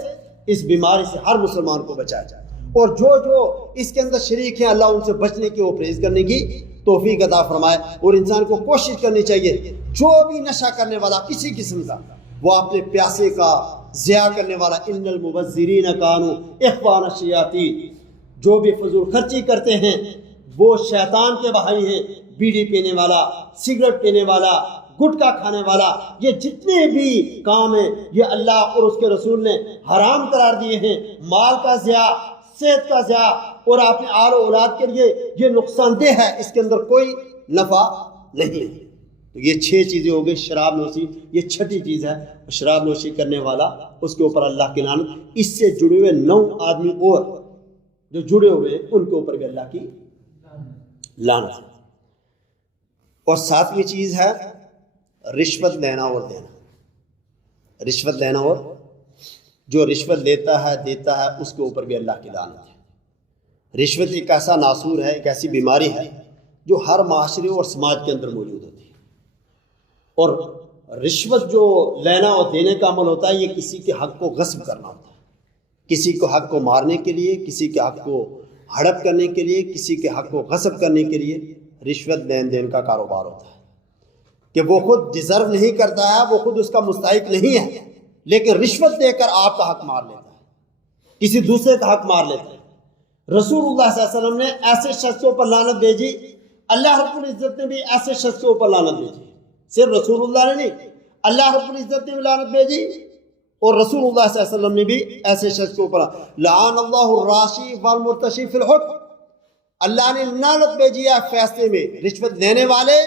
اس بیماری سے ہر مسلمان کو بچایا جائے، اور جو اس کے اندر شریک ہیں اللہ ان سے بچنے کی اور پرہیز کرنے کی توفیق عطا فرمائے۔ اور انسان کو کوشش کرنی چاہیے جو بھی نشہ کرنے والا کسی قسم کا وہ اپنے پیاسے کا ضیاع کرنے والا ان المبذرین کانوا اخوان الشیاطین جو بھی فضول خرچی کرتے ہیں وہ شیطان کے بھائی ہیں، بیڑی پینے والا، سگریٹ پینے والا، گٹکا کھانے والا، یہ جتنے بھی کام ہیں یہ اللہ اور اس کے رسول نے حرام قرار دیے ہیں۔ مال کا ضیاع، صحت کا ضیاع اور اپنے آل و اولاد کے لیے یہ نقصان دہ ہے، اس کے اندر کوئی نفع نہیں ہے۔ تو یہ 6 چیزیں ہو گئی، شراب نوشی یہ 6ٹھی چیز ہے، شراب نوشی کرنے والا اس کے اوپر اللہ کی لعنت، اس سے جڑے ہوئے 9 آدمی اور جو جڑے ہوئے ان کے اوپر بھی اللہ کی لعنت۔ اور 7ویں چیز ہے رشوت لینا اور دینا، رشوت لینا، اور جو رشوت لیتا ہے دیتا ہے اس کے اوپر بھی اللہ کی لعنت ہے۔ رشوت ایک ایسا ناسور ہے، ایک ایسی بیماری ہے جو ہر معاشرے اور سماج کے اندر موجود ہوتی ہے، اور رشوت جو لینا اور دینے کا عمل ہوتا ہے یہ کسی کے حق کو غصب کرنا ہوتا ہے، کسی کو حق کو مارنے کے لیے، کسی کے حق کو ہڑپ کرنے کے لیے، کسی کے حق کو غصب کرنے کے لیے رشوت لین دین کا کاروبار ہوتا ہے، کہ وہ خود ڈیزرو نہیں کرتا ہے، وہ خود اس کا مستحق نہیں ہے، لیکن رشوت دے کر آپ کا حق مار لیتا ہے، کسی دوسرے کا حق مار لیتا ہے۔ رسول اللہ صلی اللہ علیہ وسلم نے ایسے شخص کے اوپر لعنت بھیجی، اللہ رب العزت نے بھی ایسے شخص کے اوپر لعنت بھیجی، صرف رسول اللہ نے نہیں، اللہ رب العزت نے بھی لعنت بھیجی اور رسول اللہ صلی اللہ علیہ وسلم نے بھی ایسے شخص کے اوپر لعن اللہ الراشی والمرتشی فی الحکم، اللہ نے لعنت بھیجی ہے فیصلے میں رشوت لینے والے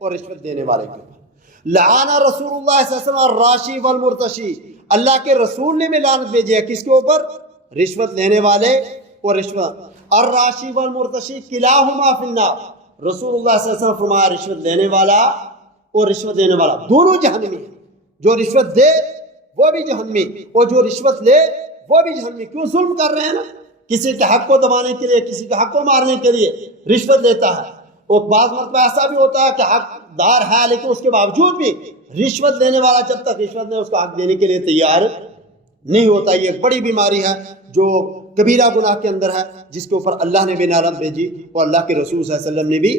اور رشوت دینے والے کے اوپر۔ لعن رسول اللہ صلی اللہ علیہ وسلم الراشی والمرتشی، اللہ کے رسول نے بھی لعنت بھیجی ہے کس کے اوپر؟ رشوت لینے والے اور رشوت، الراشی والمرتشی کلاہما فی النار، رسول اللہ صلی اللہ علیہ وسلم فرمایا رشوت لینے والا اور رشوت دینے والا دونوں جہنمی ہیں، جو رشوت دے وہ بھی جہنمی اور جو رشوت لے وہ بھی جہنمی۔ کیوں؟ ظلم کر رہے ہیں نا، کسی کے حق کو دبانے کے لیے، کسی کے حق کو مارنے کے لیے رشوت لیتا ہے، اور بعض مرتبہ ایسا بھی ہوتا ہے کہ حق دار ہے لیکن اس کے باوجود بھی رشوت لینے والا جب تک رشوت نے اس کو حق دینے کے لیے تیار نہیں ہوتا۔ یہ ایک بڑی بیماری ہے جو کبیرہ گناہ کے اندر ہے، جس کے اوپر اللہ نے بھی لعنت بھیجی اور اللہ کے رسول صلی اللہ علیہ وسلم نے بھی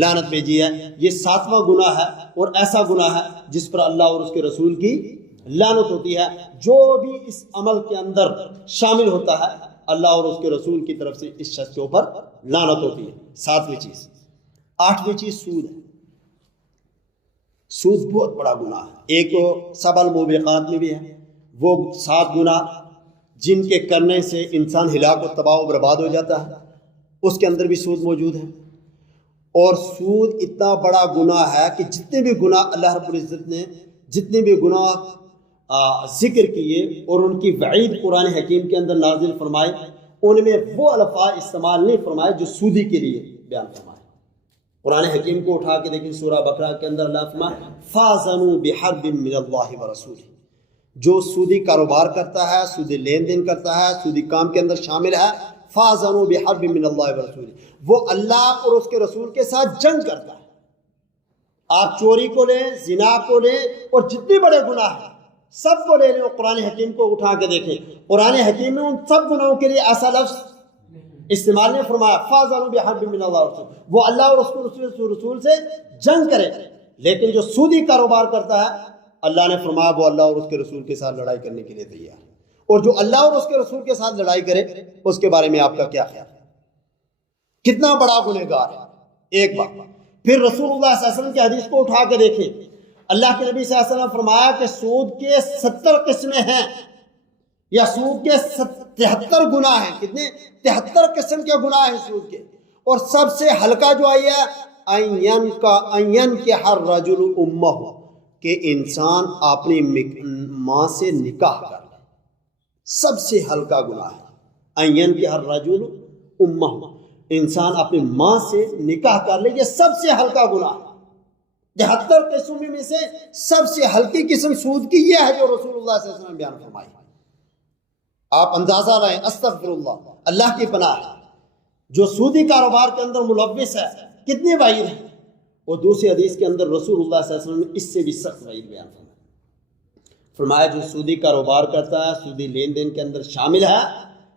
لعنت بھیجی ہے۔ یہ 7واں گناہ ہے اور ایسا گناہ ہے جس پر اللہ اور اس کے رسول کی لعنت ہوتی ہے۔ جو بھی اس عمل کے اندر شامل ہوتا ہے اللہ اور اس کے رسول کی طرف سے اس شخص کے اوپر لعنت ہوتی ہے۔ 7ویں چیز۔ 8ویں چیز سود ہے۔ سود بہت بڑا گناہ ہے، ایک 7 الموبقات میں بھی ہے، وہ 7 گناہ جن کے کرنے سے انسان ہلاک و تباہ و برباد ہو جاتا ہے، اس کے اندر بھی سود موجود ہے۔ اور سود اتنا بڑا گناہ ہے کہ جتنے بھی گناہ اللہ رب العزت نے جتنے بھی گناہ ذکر کیے اور ان کی وعید قرآن حکیم کے اندر نازل فرمائے، ان میں وہ الفاظ استعمال نہیں فرمائے جو سودی کے لیے بیان فرمائے۔ قرآن حکیم کو اٹھا کے دیکھیں، سورہ بقرہ کے اندر اللہ فرمائے فَاذَنُوا بِحَرْبٍ مِّنَ اللَّهِ وَرَسُولِهِ، جو سودی کاروبار کرتا ہے، سودی لین دین کرتا ہے، سودی کام کے اندر شامل ہے، فَاذَنُوا بِحَرْبٍ مِّنَ اللَّهِ وَرَسُولِهِ، وہ اللہ اور اس کے رسول کے ساتھ جنگ کرتا ہے۔ آپ چوری کو لیں، زنا کو لیں، اور جتنے بڑے گناہ ہیں سب کو لے لیں اور قرآن حکیم کو اٹھا کے دیکھیں، قرآن حکیم میں ان سب گناہوں کے لیے ایسا لفظ استعمال نے فرمایا فَاذَنُوا بِحَرْبٍ مِّنَ اللَّهِ وَرَسُولِهِ، وہ اللہ اور اس کے رسول سے جنگ کرے۔ لیکن جو سودی کاروبار کرتا ہے اللہ نے فرمایا وہ اللہ اور اس کے رسول کے ساتھ لڑائی کرنے کے لیے تیار ہے، اور جو اللہ اور اس کے رسول کے ساتھ لڑائی کرے اس کے بارے میں آپ کا کیا خیال ہے؟ کتنا بڑا گنہگار ہے۔ ایک بات پھر رسول اللہ صلی اللہ علیہ وسلم کی حدیث کو اٹھا کے دیکھیں، اللہ کے نبی صلی اللہ علیہ وسلم نے فرمایا کہ سود کے 70 قسمیں ہیں، یا سود کے 73 گناہ ہیں۔ کتنے؟ 73 قسم کے گناہ ہیں سود کے، اور سب سے ہلکا جو آئی ہے این کے ہر رجل امہ، کہ انسان اپنی ماں سے نکاح کر لے، سب سے ہلکا گناہ ہے این کے ہر رجل امہ، انسان اپنی ماں سے نکاح کر لے، یہ سب سے ہلکا گناہ ہے۔ 73 قسموں میں سے سب سے ہلکی قسم سود کی یہ ہے جو رسول اللہ صلی اللہ علیہ وسلم بیان فرمائی۔ آپ اندازہ رہیں، استغفر اللہ کی پناہ ہے، جو سودی کاروبار کے اندر ملوث ہے کتنے وعید ہیں، اور دوسری حدیث کے اندر رسول اللہ صلی اللہ علیہ وسلم نے اس سے بھی سخت وعید بیان فرمایا جو سودی کاروبار کرتا ہے، سودی لین دین کے اندر شامل ہے،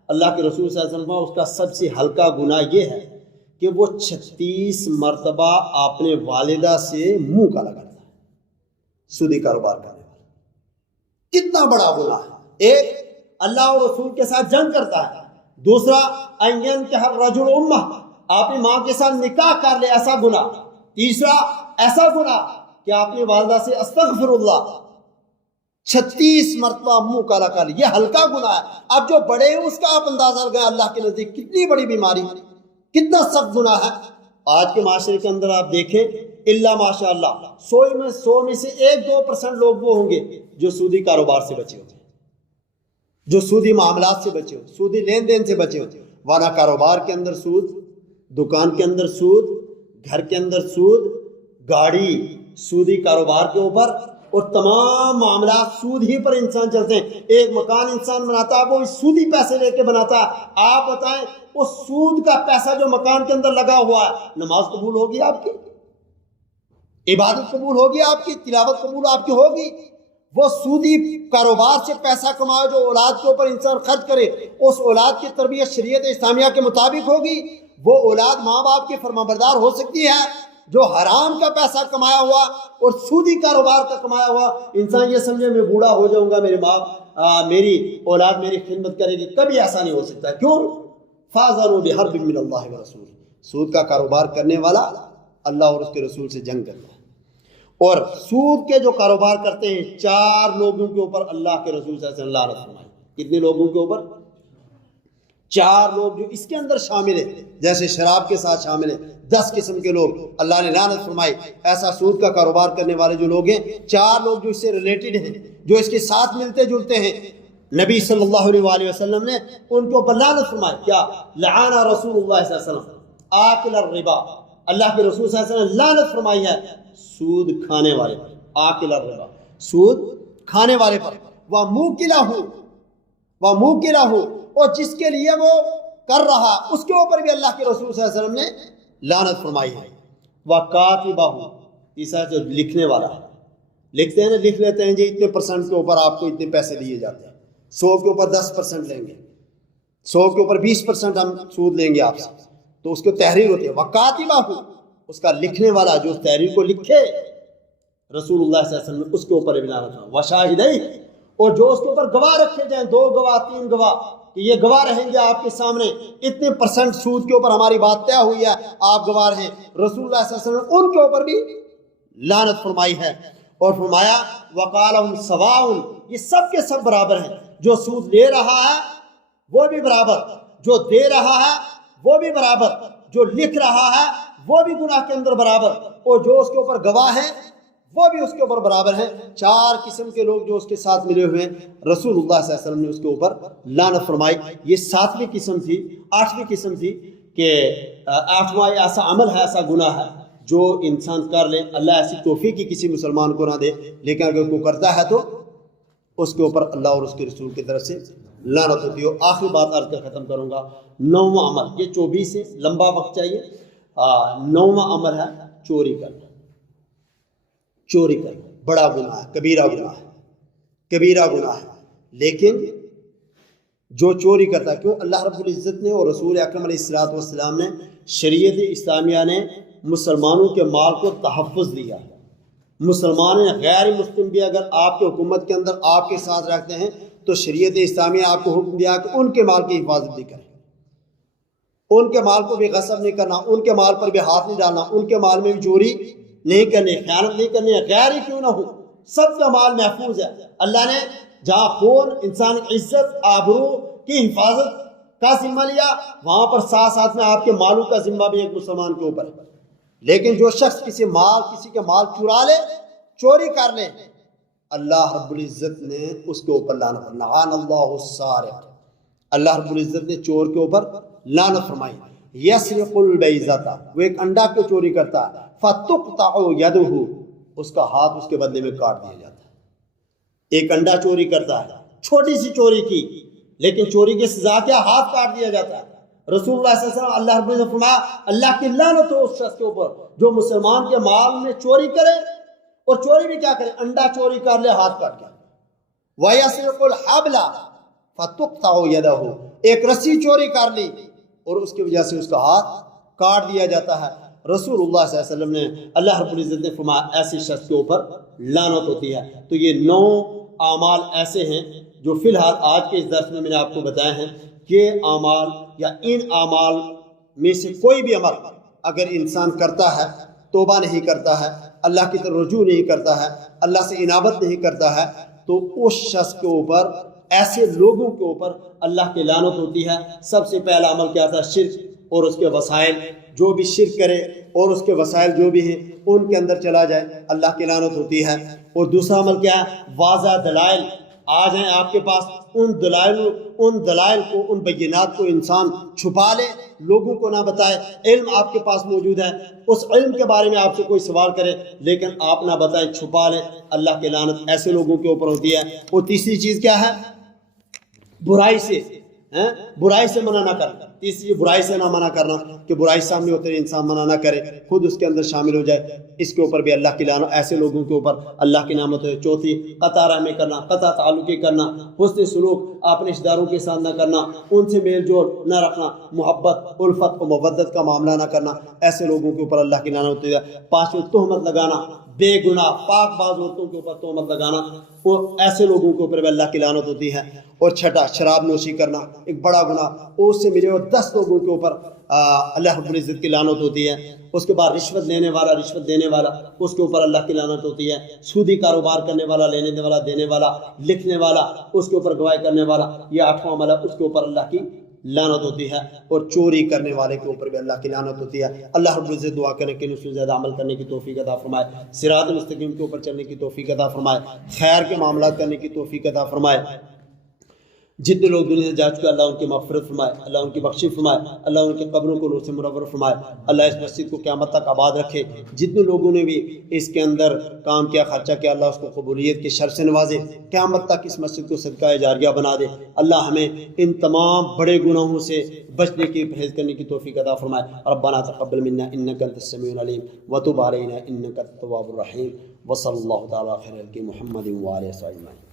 اللہ کے رسول صلی اللہ علیہ وسلم اس کا سب سے ہلکا گناہ یہ ہے کہ وہ 36 مرتبہ اپنے والدہ سے منہ کالا کرتا ہے۔ سودی کاروبار کرنے والا کتنا بڑا گناہ ہے۔ ایک اللہ اور رسول کے ساتھ جنگ کرتا ہے، دوسرا این کے ہر رجل امہ، اپنی ماں کے ساتھ نکاح کر لے ایسا گناہ، تیسرا ایسا گناہ کہ اپنی والدہ سے استغفر اللہ 36 مرتبہ منہ کالا کر لے، یہ ہلکا گناہ ہے۔ اب جو بڑے ہیں اس کا آپ اندازہ لگائیں اللہ کے نزدیک کتنی بڑی بیماری، کتنا سخت گناہ ہے۔ آج کے معاشرے کے اندر آپ دیکھیں اللہ ماشاء اللہ 100 میں سے 1-2% لوگ وہ ہوں گے جو سودی کاروبار سے بچے ہوتے ہیں، جو سودی معاملات سے بچے ہو، سودی لین دین سے بچے ہوتے ہیں، ورنہ کاروبار کے اندر سود، دکان کے اندر سود، گھر کے اندر سود، گاڑی سودی کاروبار کے اوپر، اور تمام معاملات سود ہی پر انسان چلتے ہیں۔ ایک مکان انسان بناتا ہے وہ سودی پیسے لے کے بناتا ہے۔ آپ بتائیں اس سود کا پیسہ جو مکان کے اندر لگا ہوا ہے، نماز قبول ہوگی آپ کی؟ عبادت قبول ہوگی آپ کی؟ تلاوت قبول آپ کی ہوگی؟ وہ سودی کاروبار سے پیسہ کمائے جو اولاد کے اوپر انسان خرچ کرے، اس اولاد کی تربیت شریعت اسلامیہ کے مطابق ہوگی؟ وہ اولاد ماں باپ کی فرمانبردار ہو سکتی ہے؟ جو حرام کا پیسہ کمایا ہوا اور سودی کاروبار کا کمایا ہوا انسان یہ سمجھے میں بوڑھا ہو جاؤں گا، میرے باپ میری اولاد میری خدمت کرے گی، کبھی ایسا نہیں ہو سکتا۔ کیوں؟ فَاذَنُوا بِحَرْبٍ مِّنَ اللَّهِ وَرَسُولِهِ، سود کا کاروبار کرنے والا اللہ اور اس کے رسول سے جنگ کرتا ہے۔ اور سود کے جو کاروبار کرتے ہیں 4 لوگوں کے اوپر اللہ کے رسول صلی اللہ علیہ وسلم لعنت فرمائی۔ کتنے لوگوں کے اوپر؟ 4 لوگ جو اس کے اندر شامل ہیں، جیسے شراب کے ساتھ شامل ہیں 10 قسم کے لوگ، اللہ نے لعنت فرمائی۔ ایسا سود کا کاروبار کرنے والے جو لوگ ہیں 4 لوگ جو اس سے ریلیٹڈ ہیں، جو اس کے ساتھ ملتے جلتے ہیں، نبی صلی اللہ علیہ وسلم نے ان کو لعنت فرمائی۔ کیا؟ لعن رسول اللہ صلی اللہ علیہ وسلم آکل الربا، اللہ کے رسول صلی اللہ علیہ وسلم نے لعنت فرمائی ہے سود کھانے والے پر، آکل الربا، سود کھانے والے پر، وَمُوكِلَهُ، اور جس کے لیے وہ کر رہا اس کے اوپر بھی اللہ کے رسول صلی اللہ علیہ وسلم نے لعنت فرمائی ہے۔ وَكَاتِبَهُ، تیسرا جو لکھنے والا ہے، لکھتے ہیں نا، لکھ لیتے ہیں جی اتنے % کے اوپر آپ کو اتنے پیسے دیے جاتے ہیں، 100 کے اوپر 10% لیں گے، 100 کے اوپر 20% ہم سود لیں گے آپ سے، تو اس کو تحریر ہوتی ہے۔ وَكَاتِبَهُ، اس کا لکھنے والا جو اس تحریر کو لکھے، رسول اللہ صلی اللہ علیہ وسلم نے اس کے اوپر بھی لعنت فرمائی۔ وَشَاهِدَيْهِ، اور جو اس کے اوپر گواہ رکھے جائیں، 2 گواہ 3 گواہ، کہ یہ گواہ رہیں گے آپ کے سامنے، اتنے % سود کے اوپر ہماری بات طے ہوئی ہے، آپ گواہ رہیں، رسول اللہ صلی اللہ علیہ وسلم نے ان کے اوپر بھی لعنت فرمائی ہے۔ اور فرمایا وَقَالَهُمْ سَوَاءٌ، یہ سب کے سب برابر ہیں، جو سود لے رہا ہے وہ بھی برابر، جو دے رہا ہے وہ بھی برابر، جو لکھ رہا ہے وہ بھی گناہ کے اندر برابر، اور جو اس کے اوپر گواہ ہے وہ بھی اس کے اوپر برابر ہیں۔ 4 قسم کے لوگ جو اس کے ساتھ ملے ہوئے ہیں، رسول اللہ صلی اللہ علیہ وسلم نے اس کے اوپر لعنت فرمائی۔ یہ 7ویں قسم تھی۔ 8ویں قسم تھی کہ 8واں ایسا عمل ہے، ایسا گناہ ہے جو انسان کر لے، اللہ ایسی توفیق کی کسی مسلمان کو نہ دے، لیکن اگر کوئی کرتا ہے تو اس کے اوپر اللہ اور اس کے رسول کی طرف سے لعنت ہوتی ہے۔ آخری بات عرض کر ختم کروں گا، 9واں عمل، یہ 24 ہے، لمبا وقت چاہیے۔ 9واں عمل ہے چوری کرنا۔ چوری کرنا بڑا گناہ ہے، کبیرہ گناہ ہے، کبیرہ گناہ ہے، لیکن جو چوری کرتا ہے، کیوں اللہ رب العزت نے اور رسول اکرم علیہ الصلوۃ والسلام نے شریعت اسلامیہ نے مسلمانوں کے مال کو تحفظ دیا ہے۔ مسلمان غیر مسلم بھی اگر آپ کے حکومت کے اندر آپ کے ساتھ رہتے ہیں تو شریعت اسلامیہ آپ کو حکم دیا کہ ان کے مال کی حفاظت بھی کریں، ان کے مال کو بھی غصب نہیں کرنا، ان کے مال پر بھی ہاتھ نہیں ڈالنا، ان کے مال میں بھی چوری نہیں کرنی، خیانت نہیں کرنی، غیر ہی کیوں نہ ہو، سب کا مال محفوظ ہے۔ اللہ نے جہاں خون، انسان کی عزت، آبرو کی حفاظت کا ذمہ لیا، وہاں پر ساتھ ساتھ میں آپ کے مالوں کا ذمہ بھی ایک مسلمان کے اوپر ہے۔ لیکن جو شخص کسی کے مال چرا لے، چوری کر لے، اللہ رب العزت نے اس کے اوپر لعنت، لعن اللہ السارق، اللہ رب العزت نے چور کے اوپر لعنت فرمائی۔ یسرق البیضۃ، وہ ایک انڈا کو چوری کرتا ہے، فتقطع یدہ، اس کا ہاتھ اس کے بدلے میں کاٹ دیا جاتا ہے۔ ایک انڈا چوری کرتا ہے، چھوٹی سی چوری کی، لیکن چوری کی سزا کیا؟ ہاتھ کاٹ دیا جاتا ہے۔ رسول اللہ صلی اللہ علیہ وسلم اللہ رب العزت نے فرمایا اللہ کی لعنت ہو اس شخص کے اوپر جو مسلمان کے مال میں چوری کرے، اور چوری بھی کیا کرے؟ انڈا چوری کر لے، ہاتھ کاٹ کے۔ وَيَسْرِقُ الْحَبْلَ فَتُقْطَعُ يَدَهُ، ایک رسی چوری کر لی اور اس کی وجہ سے اس کا ہاتھ کاٹ دیا جاتا ہے۔ رسول اللہ صلی اللہ علیہ وسلم نے اللہ رب العزت نے فرمایا ایسی شخص کے اوپر لعنت ہوتی ہے۔ تو یہ 9 اعمال ایسے ہیں جو فی الحال آج کے اس درس میں نے آپ کو بتائے ہیں کہ اعمال یا ان اعمال میں سے کوئی بھی عمل اگر انسان کرتا ہے، توبہ نہیں کرتا ہے، اللہ کی طرف رجوع نہیں کرتا ہے، اللہ سے انابت نہیں کرتا ہے، تو اس شخص کے اوپر، ایسے لوگوں کے اوپر اللہ کی لعنت ہوتی ہے۔ سب سے پہلا عمل کیا تھا؟ شرک اور اس کے وسائل، جو بھی شرک کرے اور اس کے وسائل جو بھی ہیں ان کے اندر چلا جائے، اللہ کی لعنت ہوتی ہے۔ اور دوسرا عمل کیا ہے؟ واضح دلائل آ جائیں آپ کے پاس، ان دلائل کو، ان بینات کو انسان چھپا لے، لوگوں کو نہ بتائے۔ علم آپ کے پاس موجود ہے، اس علم کے بارے میں آپ سے کوئی سوال کرے لیکن آپ نہ بتائیں، چھپا لیں، اللہ کی لعنت ایسے لوگوں کے اوپر ہوتی ہے۔ اور تیسری چیز کیا ہے؟ برائی سے منع نہ کرنا۔ تیسری برائی سے نہ منع کرنا کہ برائی سامنے ہوتے انسان منع نہ کرے، خود اس کے اندر شامل ہو جائے، اس کے اوپر بھی اللہ کی لعنت، ایسے لوگوں کے اوپر اللہ کی نعمت ہے۔ چوتھی، قطع رحمی کرنا، قطع تعلقی کرنا، حسن سلوک اپنے رشتہ داروں کے ساتھ نہ کرنا، ان سے میل جول نہ رکھنا، محبت، الفت و مودت کا معاملہ نہ کرنا، ایسے لوگوں کے اوپر اللہ کی لعنت ہوتی ہے۔ پانچویں، تہمت لگانا، بے گناہ پاک باز عورتوں کے اوپر تہمت لگانا، وہ ایسے لوگوں کے اوپر بھی اللہ کی لعنت ہوتی ہے۔ اور چھٹا، شراب نوشی کرنا، ایک بڑا گناہ، اس سے ملے اور 10 لوگوں کے اوپر اللہ رب العزت کی لعنت ہوتی ہے۔ اس کے بعد رشوت لینے والا، رشوت دینے والا، اس کے اوپر اللہ کی لعنت ہوتی ہے۔ سودی کاروبار کرنے والا، لینے والا، دینے والا، لکھنے والا، اس کے اوپر گواہی کرنے والا، یہ 8واں عمل ہے، اس کے اوپر اللہ کی لعنت ہوتی ہے۔ اور چوری کرنے والے کے اوپر بھی اللہ کی لعنت ہوتی ہے۔ اللہ رب العزت دعا کرنے کے لیے زیادہ عمل کرنے کی توفیق عطا فرمائے، صراط مستقیم کے اوپر چلنے کی توفیق عطا فرمائے، خیر کے معاملات کرنے کی توفیق عطا فرمائے۔ جتنے لوگ دنیا سے جا چکے اللہ ان کی مغفرت فرمائے، اللہ ان کی بخشش فرمائے، اللہ ان کی قبروں کو نور سے منور فرمائے، اللہ اس مسجد کو قیامت تک آباد رکھے۔ جتنے لوگوں نے بھی اس کے اندر کام کیا، خرچہ کیا، اللہ اس کو قبولیت کے شر سے نوازے، قیامت تک اس مسجد کو صدقہ جاریہ بنا دے۔ اللہ ہمیں ان تمام بڑے گناہوں سے بچنے کی، پرہیز کرنے کی توفیق عطا فرمائے۔ ربنا تقبل منا انک انت السمیع العلیم وتب علینا انک التواب الرحیم، وصلی اللہ تعالی خیر محمد وآلہ وصحبہ اجمعین۔